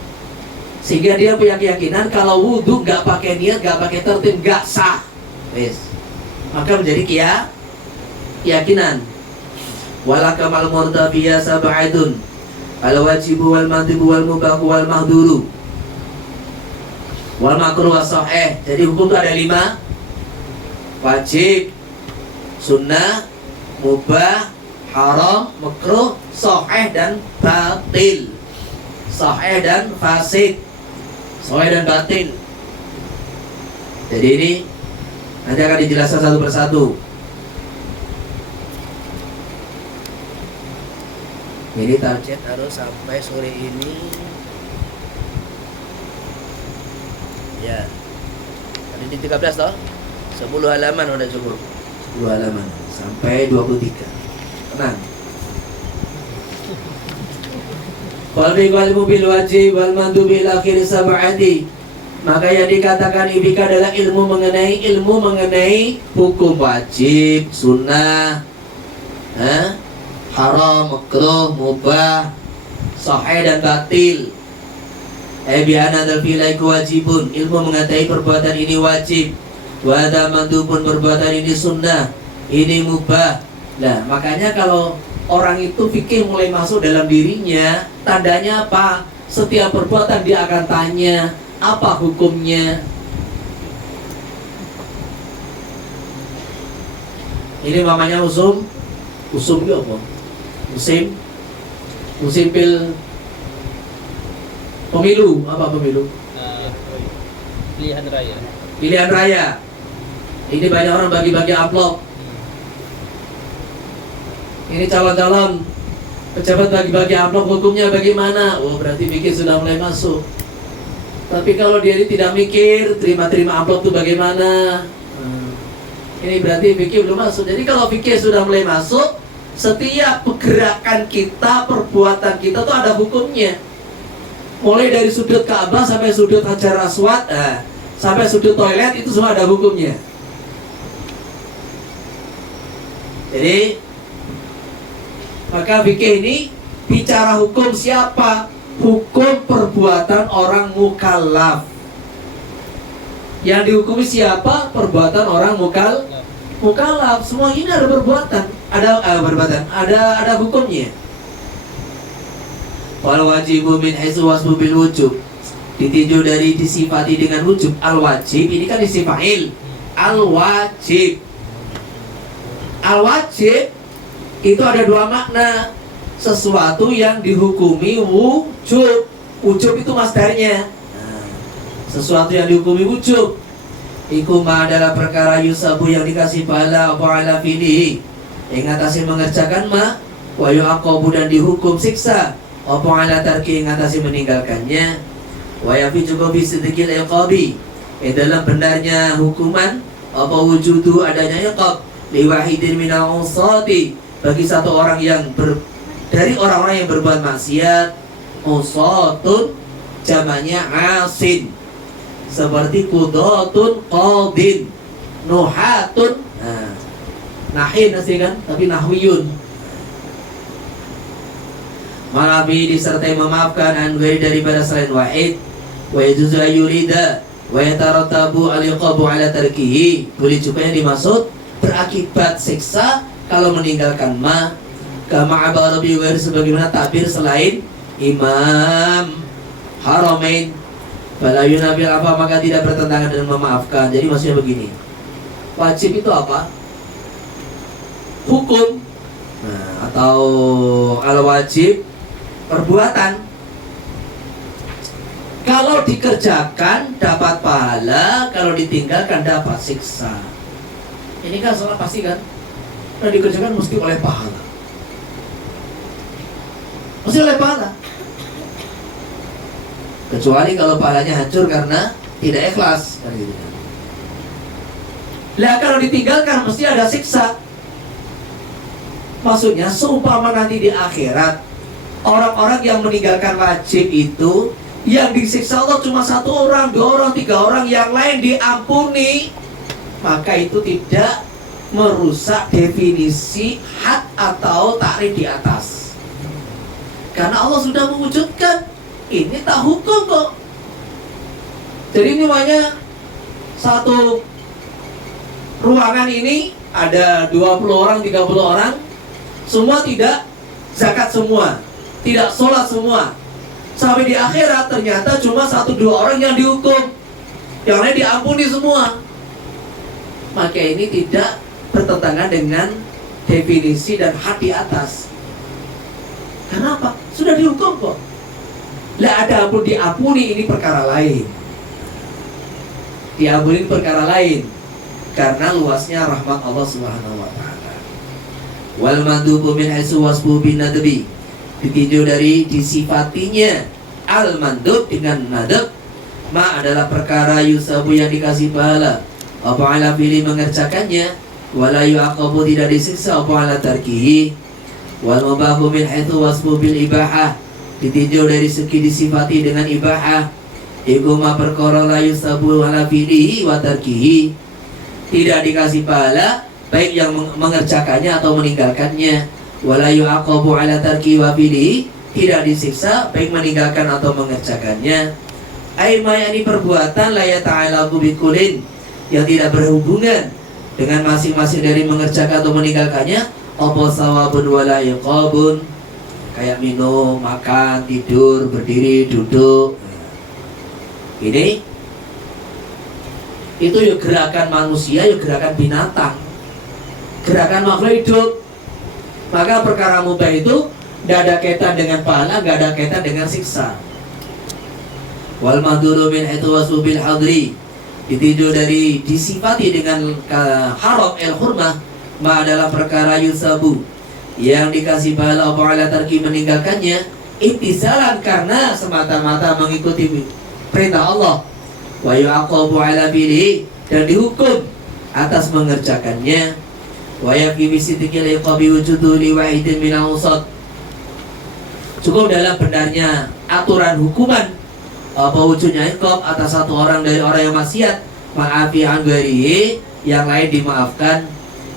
Sehingga dia punya keyakinan kalau wudhu nggak pakai niat, nggak pakai tertib, nggak sah. Maka menjadi keyakinan. Walakamal murtabiyya sab'atun, al wajibu wal mandhibu wal mubahu wal mahduru wal makruh was sahih. Jadi hukum itu ada 5: wajib, sunnah, mubah, haram, makruh, sahih dan batil. Sahih dan fasid, sahih dan batil. Jadi ini nanti akan dijelaskan satu persatu. Jadi target harus sampai sore ini. Ya. Tadi di 13 toh? 10 halaman udah cukup. 10 halaman sampai 23. Tenang. Wal biqal bil wajib wal mandubi ila akhir sab'ati. Maka yang dikatakan ibika adalah ilmu mengenai hukum wajib, sunnah, haram, makruh, mubah, sahih dan batil. Bi'ana dzalfilai wajibun, ilmu mengetahui perbuatan ini wajib. Wa hadza mandubun, perbuatan ini sunnah, ini mubah. Nah, makanya kalau orang itu fikih mulai masuk dalam dirinya, tandanya apa? Setiap perbuatan dia akan tanya, apa hukumnya? Ini namanya usum itu apa? Musim pemilu. Apa pemilu? Pilihan raya. Ini banyak orang bagi-bagi amplop. Ini calon-calon pejabat bagi-bagi amplop, hukumnya bagaimana? Oh, berarti mikir sudah mulai masuk. Tapi kalau dia ini tidak mikir, terima-terima amplop itu bagaimana? Ini berarti fikih belum masuk. Jadi kalau fikih sudah mulai masuk, setiap pergerakan kita, perbuatan kita tuh ada hukumnya. Mulai dari sudut Ka'bah sampai sudut Hajar Aswad, sampai sudut toilet, itu semua ada hukumnya. Jadi maka fikih ini bicara hukum siapa? Hukum perbuatan orang mukallaf. Yang dihukumi siapa? Perbuatan orang mukallaf. Semua ini ada perbuatan, ada hukumnya. Wal wajibu min haitsu wasfu bil wujub. Ditinjau dari disifati dengan wujub. Al wajib ini kan isim fa'il. Al wajib. Al wajib itu ada 2 makna. Sesuatu yang dihukumi wujub. Wujub itu masdarnya. Sesuatu yang dihukumi wujub. iku ma adalah perkara yusabu yang dikasih pahala apa ala fihi ing atase mengerjakan ma wa yu'aqabu dan dihukum siksa apa ala tarki ing atase meninggalkannya wa yafi juga bisidqil iqabi dalam benarnya hukuman apa wujudu adanya iqab li wahidin minal usati bagi satu orang yang dari orang-orang yang berbuat maksiat. Usatun jamannya asin seperti kudatun qadin nuhatun nahin asli kan tapi nahwiyun malabi disertai memaafkan an ghairi daripada selain wahid wa yajuzu ayurida wa yatarattabu al-iqabu ala tarkihi boleh juga yang dimaksud berakibat siksa kalau meninggalkan ma kama abara bi ghairi sebagaimana takbir selain Imam Haramain fala yunabil apa maka tidak bertentangan dengan memaafkan. Jadi maksudnya begini, wajib itu apa? Hukum atau kalau wajib perbuatan. Kalau dikerjakan dapat pahala, kalau ditinggalkan dapat siksa. Ini kan soal pasti kan? Kalau dikerjakan mesti oleh pahala. Mesti oleh pahala. Kecuali kalau pahalanya hancur karena tidak ikhlas kan gitu. Lah kalau ditinggalkan mesti ada siksa. Maksudnya seumpama nanti di akhirat orang-orang yang meninggalkan wajib itu yang disiksa Allah cuma 1 orang, 2 orang, 3 orang, yang lain diampuni, maka itu tidak merusak definisi had atau takrif di atas. Karena Allah sudah mewujudkan. Ini tak hukum kok. Jadi ini namanya satu ruangan ini ada 20 orang, 30 orang, semua tidak zakat semua, tidak sholat semua. Sampai di akhirat ternyata cuma 1-2 orang yang dihukum, yang lain diampuni semua. Maka ini tidak bertentangan dengan definisi dan had di atas. Kenapa? Sudah dihukum kok. Lah ada pun diampuni ini perkara lain. Diampuni ini perkara lain karena luasnya rahmat Allah Subhanahu wa taala. Wal mandubu min haitsu wasfu bin nadbi. Ditinjau dari disifatinya al mandub dengan nadab. Ma adalah perkara yusabu yang dikasih pahala. Apa ala fili mengerjakannya wala yu'aqabu tidak disiksa apa ala tarkihi. Wal mubahu min haitsu wasfu bil ibahah. Ditinjau dari segi disifati dengan ibahah. Iku ma perkara la yusabu ala fihi wa tarkihi. Tidak dikasih pahala baik yang mengerjakannya atau meninggalkannya. Wala yu'aqabu ala tarki wa fihi. Tidak disiksa baik meninggalkan atau mengerjakannya. Ai ma yani perbuatan la yata'allaqu bikulin yang tidak berhubungan dengan masing-masing dari mengerjakan atau meninggalkannya. Apa sawabun wala iqabun. Kayak minum, makan, tidur, berdiri, duduk. Ini itu yuk gerakan manusia, yuk gerakan binatang, gerakan makhluk hidup. Maka perkara mubah itu tidak ada kaitan dengan pahala, tidak ada kaitan dengan siksa. Wal madhuru min itu wasubil hadri. Ditinjau dari disifati dengan haram el hurmah. Ma adalah perkara yusabu yang dikasih pahala apa ala tarki meninggalkannya imtisalan karena semata-mata mengikuti perintah Allah wa yu'aqabu ala fihi dan dihukum atas mengerjakannya wa yafi bi sidqil iqabi wujudu li wahidin min al-usat. Cukup dalam benarnya aturan hukuman apa wujudnya iqab atas 1 orang dari orang yang maksiat ma'afi an ghairihi yang lain dimaafkan.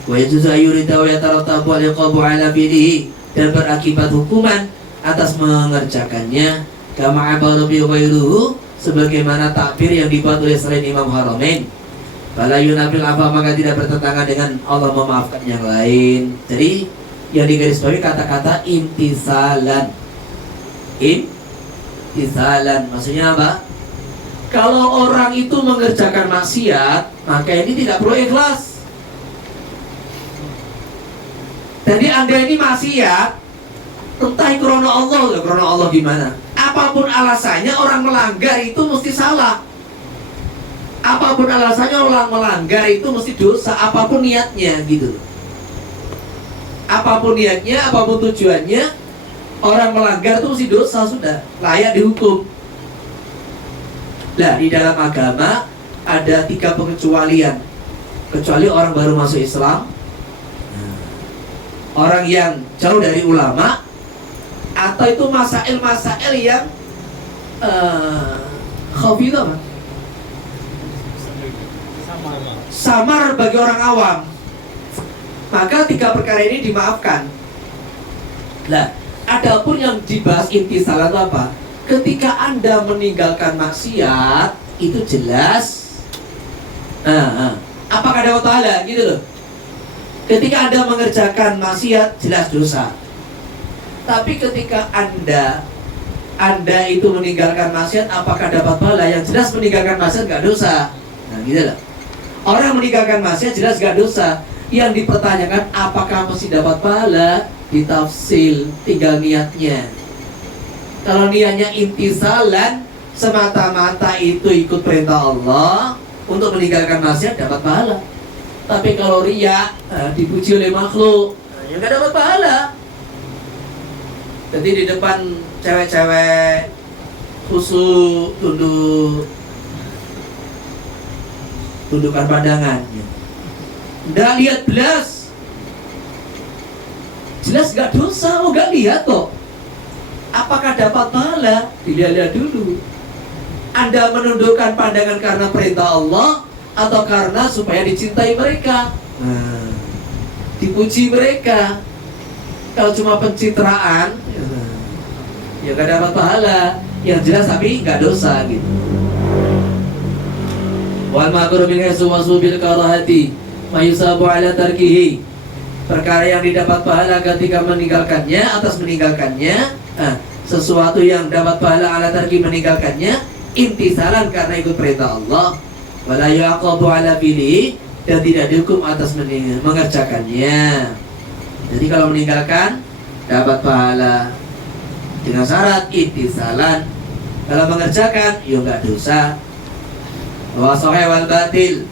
Wa yajuzu ayyurida wa yatarattabu al-iqabu ala fihi dan berakibat hukuman atas mengerjakannya kama abara bi ghairuhu sebagaimana takbir yang dibuat oleh selain Imam Haramain. Fala yunabil afa maka tidak bertentangan dengan Allah memaafkan yang lain. Jadi yang digarisbawahi kata-kata imtisalan. Imtisalan maksudnya apa? Kalau orang itu mengerjakan maksiat, maka ini tidak perlu ikhlas. Jadi Anda ini maksiat, entah krono Allah, krono Allah gimana? Apapun alasannya orang melanggar itu mesti salah. Apapun alasannya orang melanggar itu mesti dosa, apapun niatnya gitu. Apapun niatnya, apapun tujuannya, orang melanggar itu mesti dosa, sudah layak dihukum. Nah, di dalam agama ada 3 pengecualian. Kecuali orang baru masuk Islam, orang yang jauh dari ulama, atau itu masail-masail yang khafidhah, samar bagi orang awam, maka 3 perkara ini dimaafkan. Nah, adapun yang dibahas intisal itu apa? Ketika Anda meninggalkan maksiat, itu jelas apakah dapat pahala gitu loh. Ketika Anda mengerjakan maksiat, jelas dosa. Tapi ketika Anda itu meninggalkan maksiat, apakah dapat pahala? Yang jelas meninggalkan maksiat gak dosa. Nah gitu loh. Orang meninggalkan maksiat jelas gak dosa. Yang dipertanyakan apakah masih dapat pahala? Ditafsil, tinggal niatnya. Kalau niatnya intisalan, semata-mata itu ikut perintah Allah, untuk meninggalkan maksiat dapat pahala. Tapi kalau riya, dipuji oleh makhluk, ya gak dapat pahala. Jadi di depan cewek-cewek khusyuk, tundukan pandangan, nggak lihat jelas gak dosa, gak lihat kok. Apakah dapat pahala? Dilihat-lihat dulu. Anda menundukkan pandangan karena perintah Allah, atau karena supaya dicintai mereka, dipuji mereka. Kalau cuma pencitraan, ya gak dapat pahala. Yang jelas tapi gak dosa gitu. Wal ma'muru bil hasu bil karahati mayusabu ala tarkihi. Perkara yang didapat pahala ketika meninggalkannya, atas meninggalkannya, sesuatu yang dapat pahala ala tarki meninggalkannya, intisalan karena ikut perintah Allah, wala yu'aqabu ala fi'lihi, dan tidak dihukum atas mengerjakannya. Jadi kalau meninggalkan dapat pahala dengan syarat intisalan. Kalau mengerjakan ya enggak dosa. Wa sahih wal batil.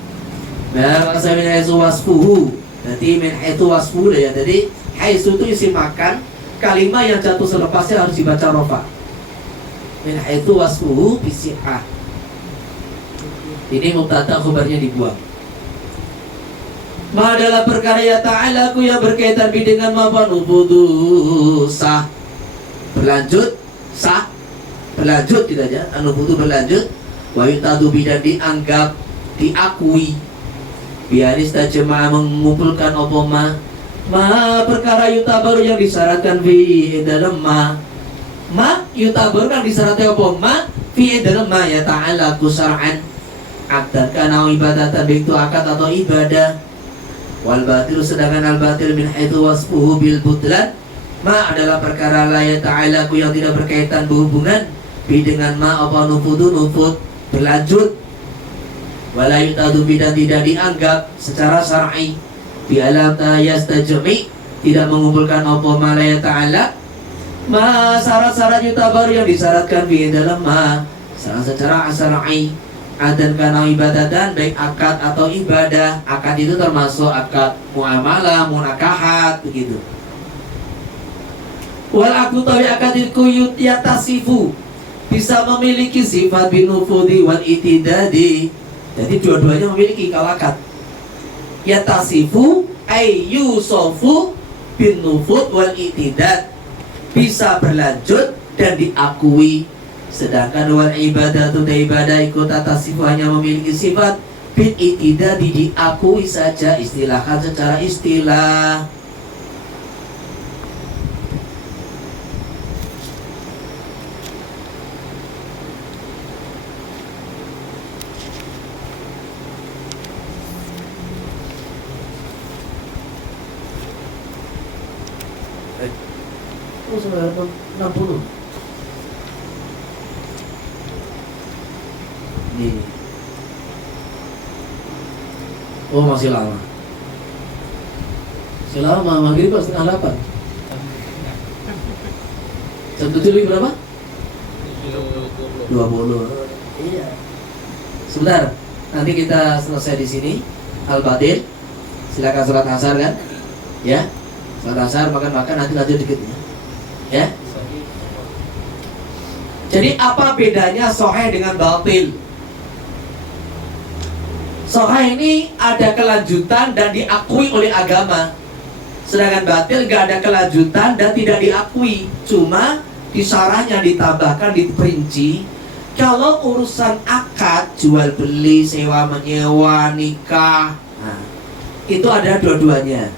Nah, saya min haitsu wasfuhu. Jadi min haitsu wasfuhu ya. Jadi haitsu itu isi makan, kalimat yang jatuh selepasnya harus dibaca rofa. Min haitsu wasfuhu bisihah. Ini mubtada, khabarnya dibuang. Ma adalah perkara ya ta'ala ku yang berkaitan dengan mafanubudu sah, berlanjut, sah, berlanjut tidak aja, anubudu berlanjut, wa yutadu bidan dianggap, diakui, biaris tajemaah mengumpulkan opoma, ma perkara yutabaru yang disyaratkan fi dalam ma yutabaru yang disyaratkan opoma fi dalam ma ya ta'ala ku syar'an akad kana ibadatan itu akad atau ibadah. Wal batil, sedangkan al batil min haitsu wasfuhu bil butlan, ma adalah perkara la ya ta'ala ku yang tidak berkaitan berhubungan bi dengan ma apa nufudu nufud berlanjut, wala yutadu bidan tidak dianggap secara syar'i bi alam ta yastajmi tidak mengumpulkan apa ma la ya ta'ala ma syarat-syarat yutabaru yang disyaratkan bi dalam ma secara syar'i. Adan kana ibadatan, baik akad atau ibadah. Akad itu termasuk akad muamalah, munakahat begitu. Wal akdu tawi akad itu yatasifu, bisa memiliki sifat binufudi wal itidadi. Jadi dua-duanya memiliki kalau akad. Yatasifu ay yusofu binufud wal itidad, bisa berlanjut dan diakui. Sedangkan wal ibadatu dan ibadah ikut atas sifat hanya memiliki sifat bin itidadi, diakui saja, istilahkan secara istilah. Oh, 60. Oh masih lama. Masih lama, maghrib pas setengah 8. Jam 7 lebih berapa? 20. Iya. Sebentar. Nanti kita selesai di sini. Al-Batil. Silakan sholat asar kan? Ya. Sholat asar, makan-makan, nanti lanjut dikit ya. Jadi apa bedanya sahih dengan batil? Sahih ini ada kelanjutan dan diakui oleh agama. Sedangkan batil gak ada kelanjutan dan tidak diakui. Cuma di syarahnya ditambahkan, diperinci. Kalau urusan akad, jual beli, sewa menyewa, nikah, nah, itu ada dua-duanya.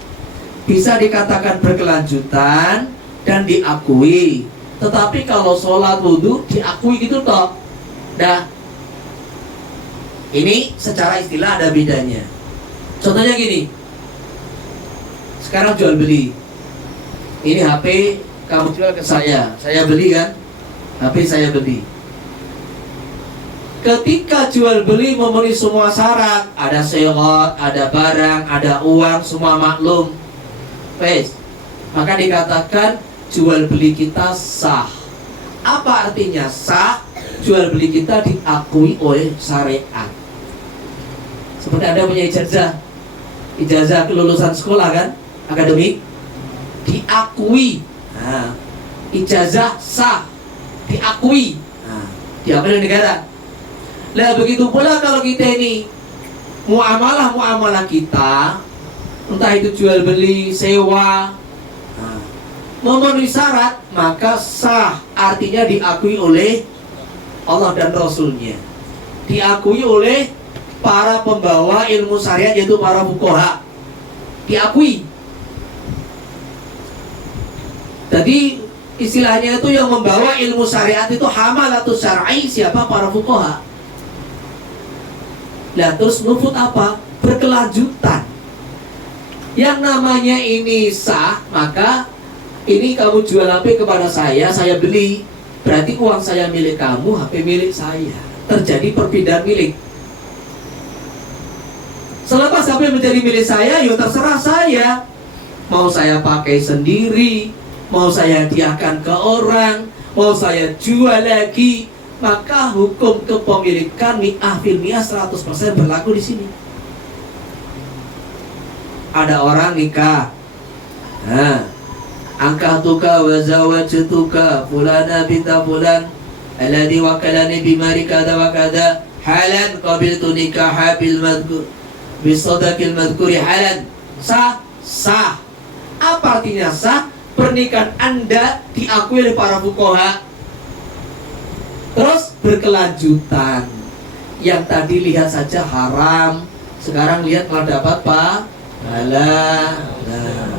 Bisa dikatakan berkelanjutan dan diakui. Tetapi kalau sholat wudhu diakui gitu toh. Nah, ini secara istilah ada bedanya. Contohnya gini. Sekarang jual beli. Ini HP kamu jual ke saya beli kan? HP saya beli. Ketika jual beli memenuhi semua syarat, ada sewa, ada barang, ada uang, semua maklum. Wes, maka dikatakan jual beli kita sah. Apa artinya sah? Jual beli kita diakui oleh syariat. Seperti Anda punya ijazah kelulusan sekolah kan, akademik, diakui. Nah, ijazah sah, diakui. Nah, diakui oleh negara. Nah, begitu pula kalau kita ini muamalah kita, entah itu jual beli, sewa, memenuhi syarat, maka sah, artinya diakui oleh Allah dan Rasulnya, diakui oleh para pembawa ilmu syariat, yaitu para fuqaha, diakui. Jadi istilahnya itu yang membawa ilmu syariat itu hamalatus syar'i, siapa? Para fuqaha. Nah, terus nufut apa? Berkelanjutan. Yang namanya ini sah, maka ini kamu jual HP kepada saya beli. Berarti uang saya milik kamu, HP milik saya. Terjadi perpindahan milik. Selepas HP menjadi milik saya, ya terserah saya. Mau saya pakai sendiri, mau saya hadiahkan ke orang, mau saya jual lagi, maka hukum kepemilikan mi'ah fil mi'ah 100% berlaku di sini. Ada orang nikah. Nah, angkahtuka wa zawajtuka fulana binta fulan alladhi wakalani bimari kada wa kada halan qabiltu nikah bil madhkur bisadaqil madhkuri halan. Sah, sah. Apa artinya sah? Pernikahan Anda diakui oleh para fuqaha. Terus berkelanjutan. Yang tadi lihat saja haram, sekarang lihat malah dapat pahala. Nah.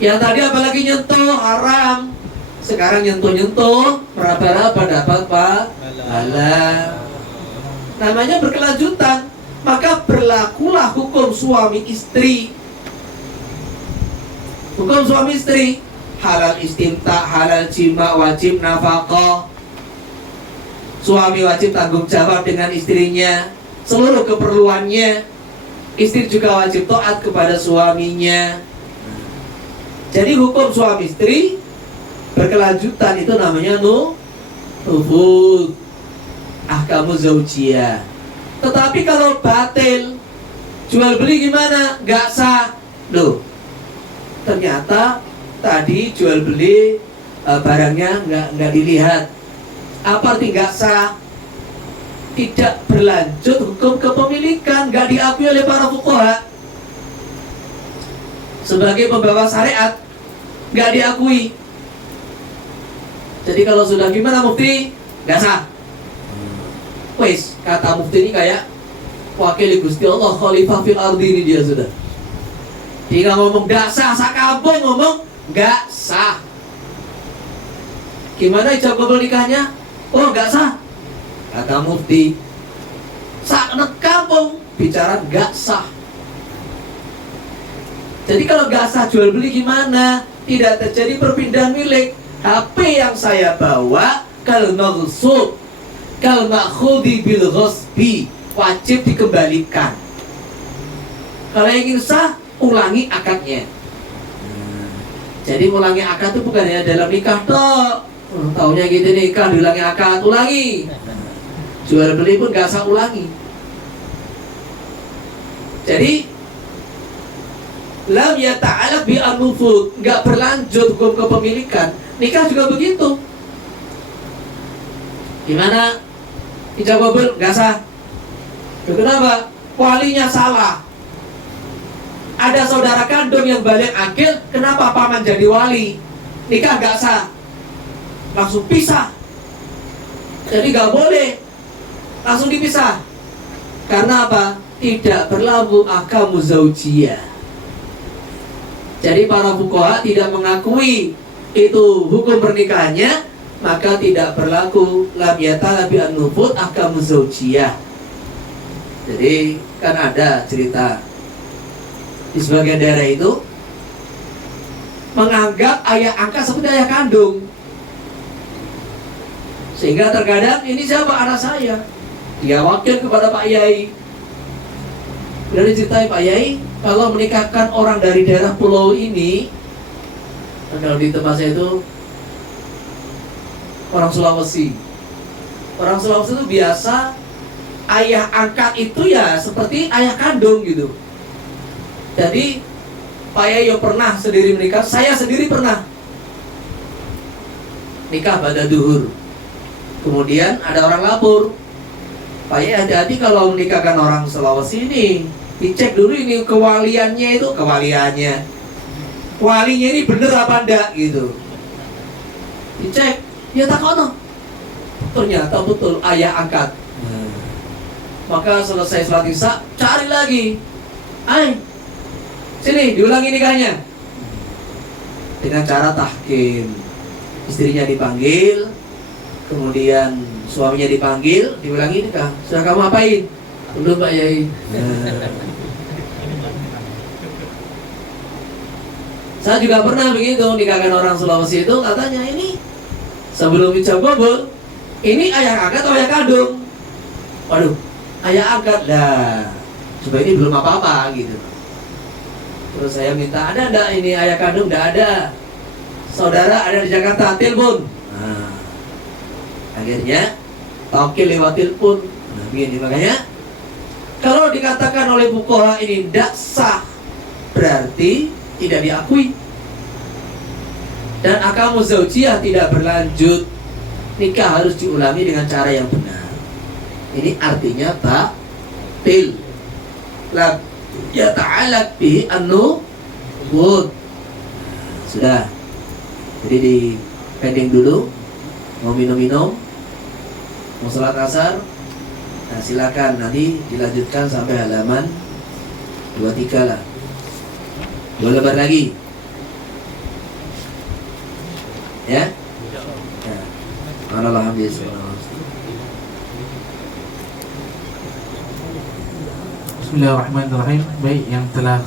Yang tadi apalagi nyentuh haram, sekarang nyentuh meraba-raba dapat pahala. Namanya berkelanjutan. Maka berlakulah hukum suami istri. Hukum suami istri, halal istimta, halal jima, wajib nafkah. Suami wajib tanggung jawab dengan istrinya, seluruh keperluannya. Istri juga wajib taat kepada suaminya. Jadi hukum suami istri berkelanjutan, itu namanya nufud, ahkamu zaujiyah. Tetapi kalau batil, jual beli gimana? Gak sah. Loh, ternyata tadi jual beli barangnya nggak dilihat. Apa arti nggak sah? Tidak berlanjut hukum kepemilikan, nggak diakui oleh para fuqaha. Sebagai pembawa syariat nggak diakui. Jadi kalau sudah gimana mufti? Nggak sah. Wes, kata mufti ini kayak wakil Gusti Allah, khalifah fil ardi, ini dia sudah. Dia ngomong nggak sah, sakampung ngomong nggak sah. Gimana ijab kabul nikahnya? Oh nggak sah. Kata mufti, sak kampung bicara nggak sah. Jadi kalau nggak sah jual beli gimana? Tidak terjadi perpindahan milik. HP yang saya bawa kal maghsub, kal ma'khudi bil ghasbi, wajib dikembalikan. Kalau ingin sah, ulangi akadnya. Jadi ulangi akad itu bukan hanya dalam nikah toh. Taunya gitu nikah diulangi akad, ulangi. Jual beli pun gak usah ulangi. Jadi lam yata'alaq bi an-nufud, nggak berlanjut hukum kepemilikan. Nikah juga begitu. Gimana? Ijab kabul nggak sah. Kenapa? Walinya salah. Ada saudara kandung yang balik akil, kenapa paman jadi wali? Nikah nggak sah. Langsung pisah. Jadi nggak boleh. Langsung dipisah. Karena apa? Tidak berlaku ahkamu zaujiyah. Jadi para fuqaha tidak mengakui itu hukum pernikahannya, maka tidak berlaku lam yata'alaq bi an-nufud ahkamu zaujiyah. Jadi kan ada cerita di sebagian daerah itu menganggap ayah angkat seperti ayah kandung, sehingga terkadang ini siapa anak saya, dia wakil kepada Pak Yai. Udah diceritain Pak Yai, kalau menikahkan orang dari daerah pulau ini, kalau di tempat saya itu orang Sulawesi. Orang Sulawesi itu biasa ayah angkat itu ya seperti ayah kandung gitu. Jadi Pak Yai pernah sendiri menikah, saya sendiri pernah nikah pada duhur. Kemudian ada orang lapor, Pak Yai hati-hati kalau menikahkan orang Sulawesi ini, dicek dulu ini kewaliannya itu, walinya ini bener apa enggak gitu. Dicek, ya takono. Ternyata betul ayah angkat. Maka selesai sholat isya, cari lagi. Sini diulangi nikahnya. Dengan cara tahkim. Istrinya dipanggil, kemudian suaminya dipanggil, diulangi nikah. Sudah kamu apain? Belum Pak Yai. Saya juga pernah begitu nikahkan orang Sulawesi itu, katanya ini sebelum ijab kabul, ini ayah angkat atau ayah kandung? Waduh, ayah angkat dah. Supaya ini belum apa-apa gitu. Terus saya minta, ada enggak ini ayah kandung? Enggak ada. Saudara ada di Jakarta, telepon. Nah, akhirnya taukil lewat telepon. Nah, begini makanya kalau dikatakan oleh fuqaha ini tidak sah, berarti tidak diakui. Dan ahkamu zaujiyah tidak berlanjut. Nikah harus diulangi dengan cara yang benar. Ini artinya batil. La yata'alaq bi an-nufud. Sudah. Jadi di pending dulu. Mau minum-minum, mau sholat asar. Nah, silakan nanti dilanjutkan sampai halaman 23 lah. 2 lembar lagi. Ya? Ya. Alhamdulillah. Bismillahirrahmanirrahim. Baik, yang telah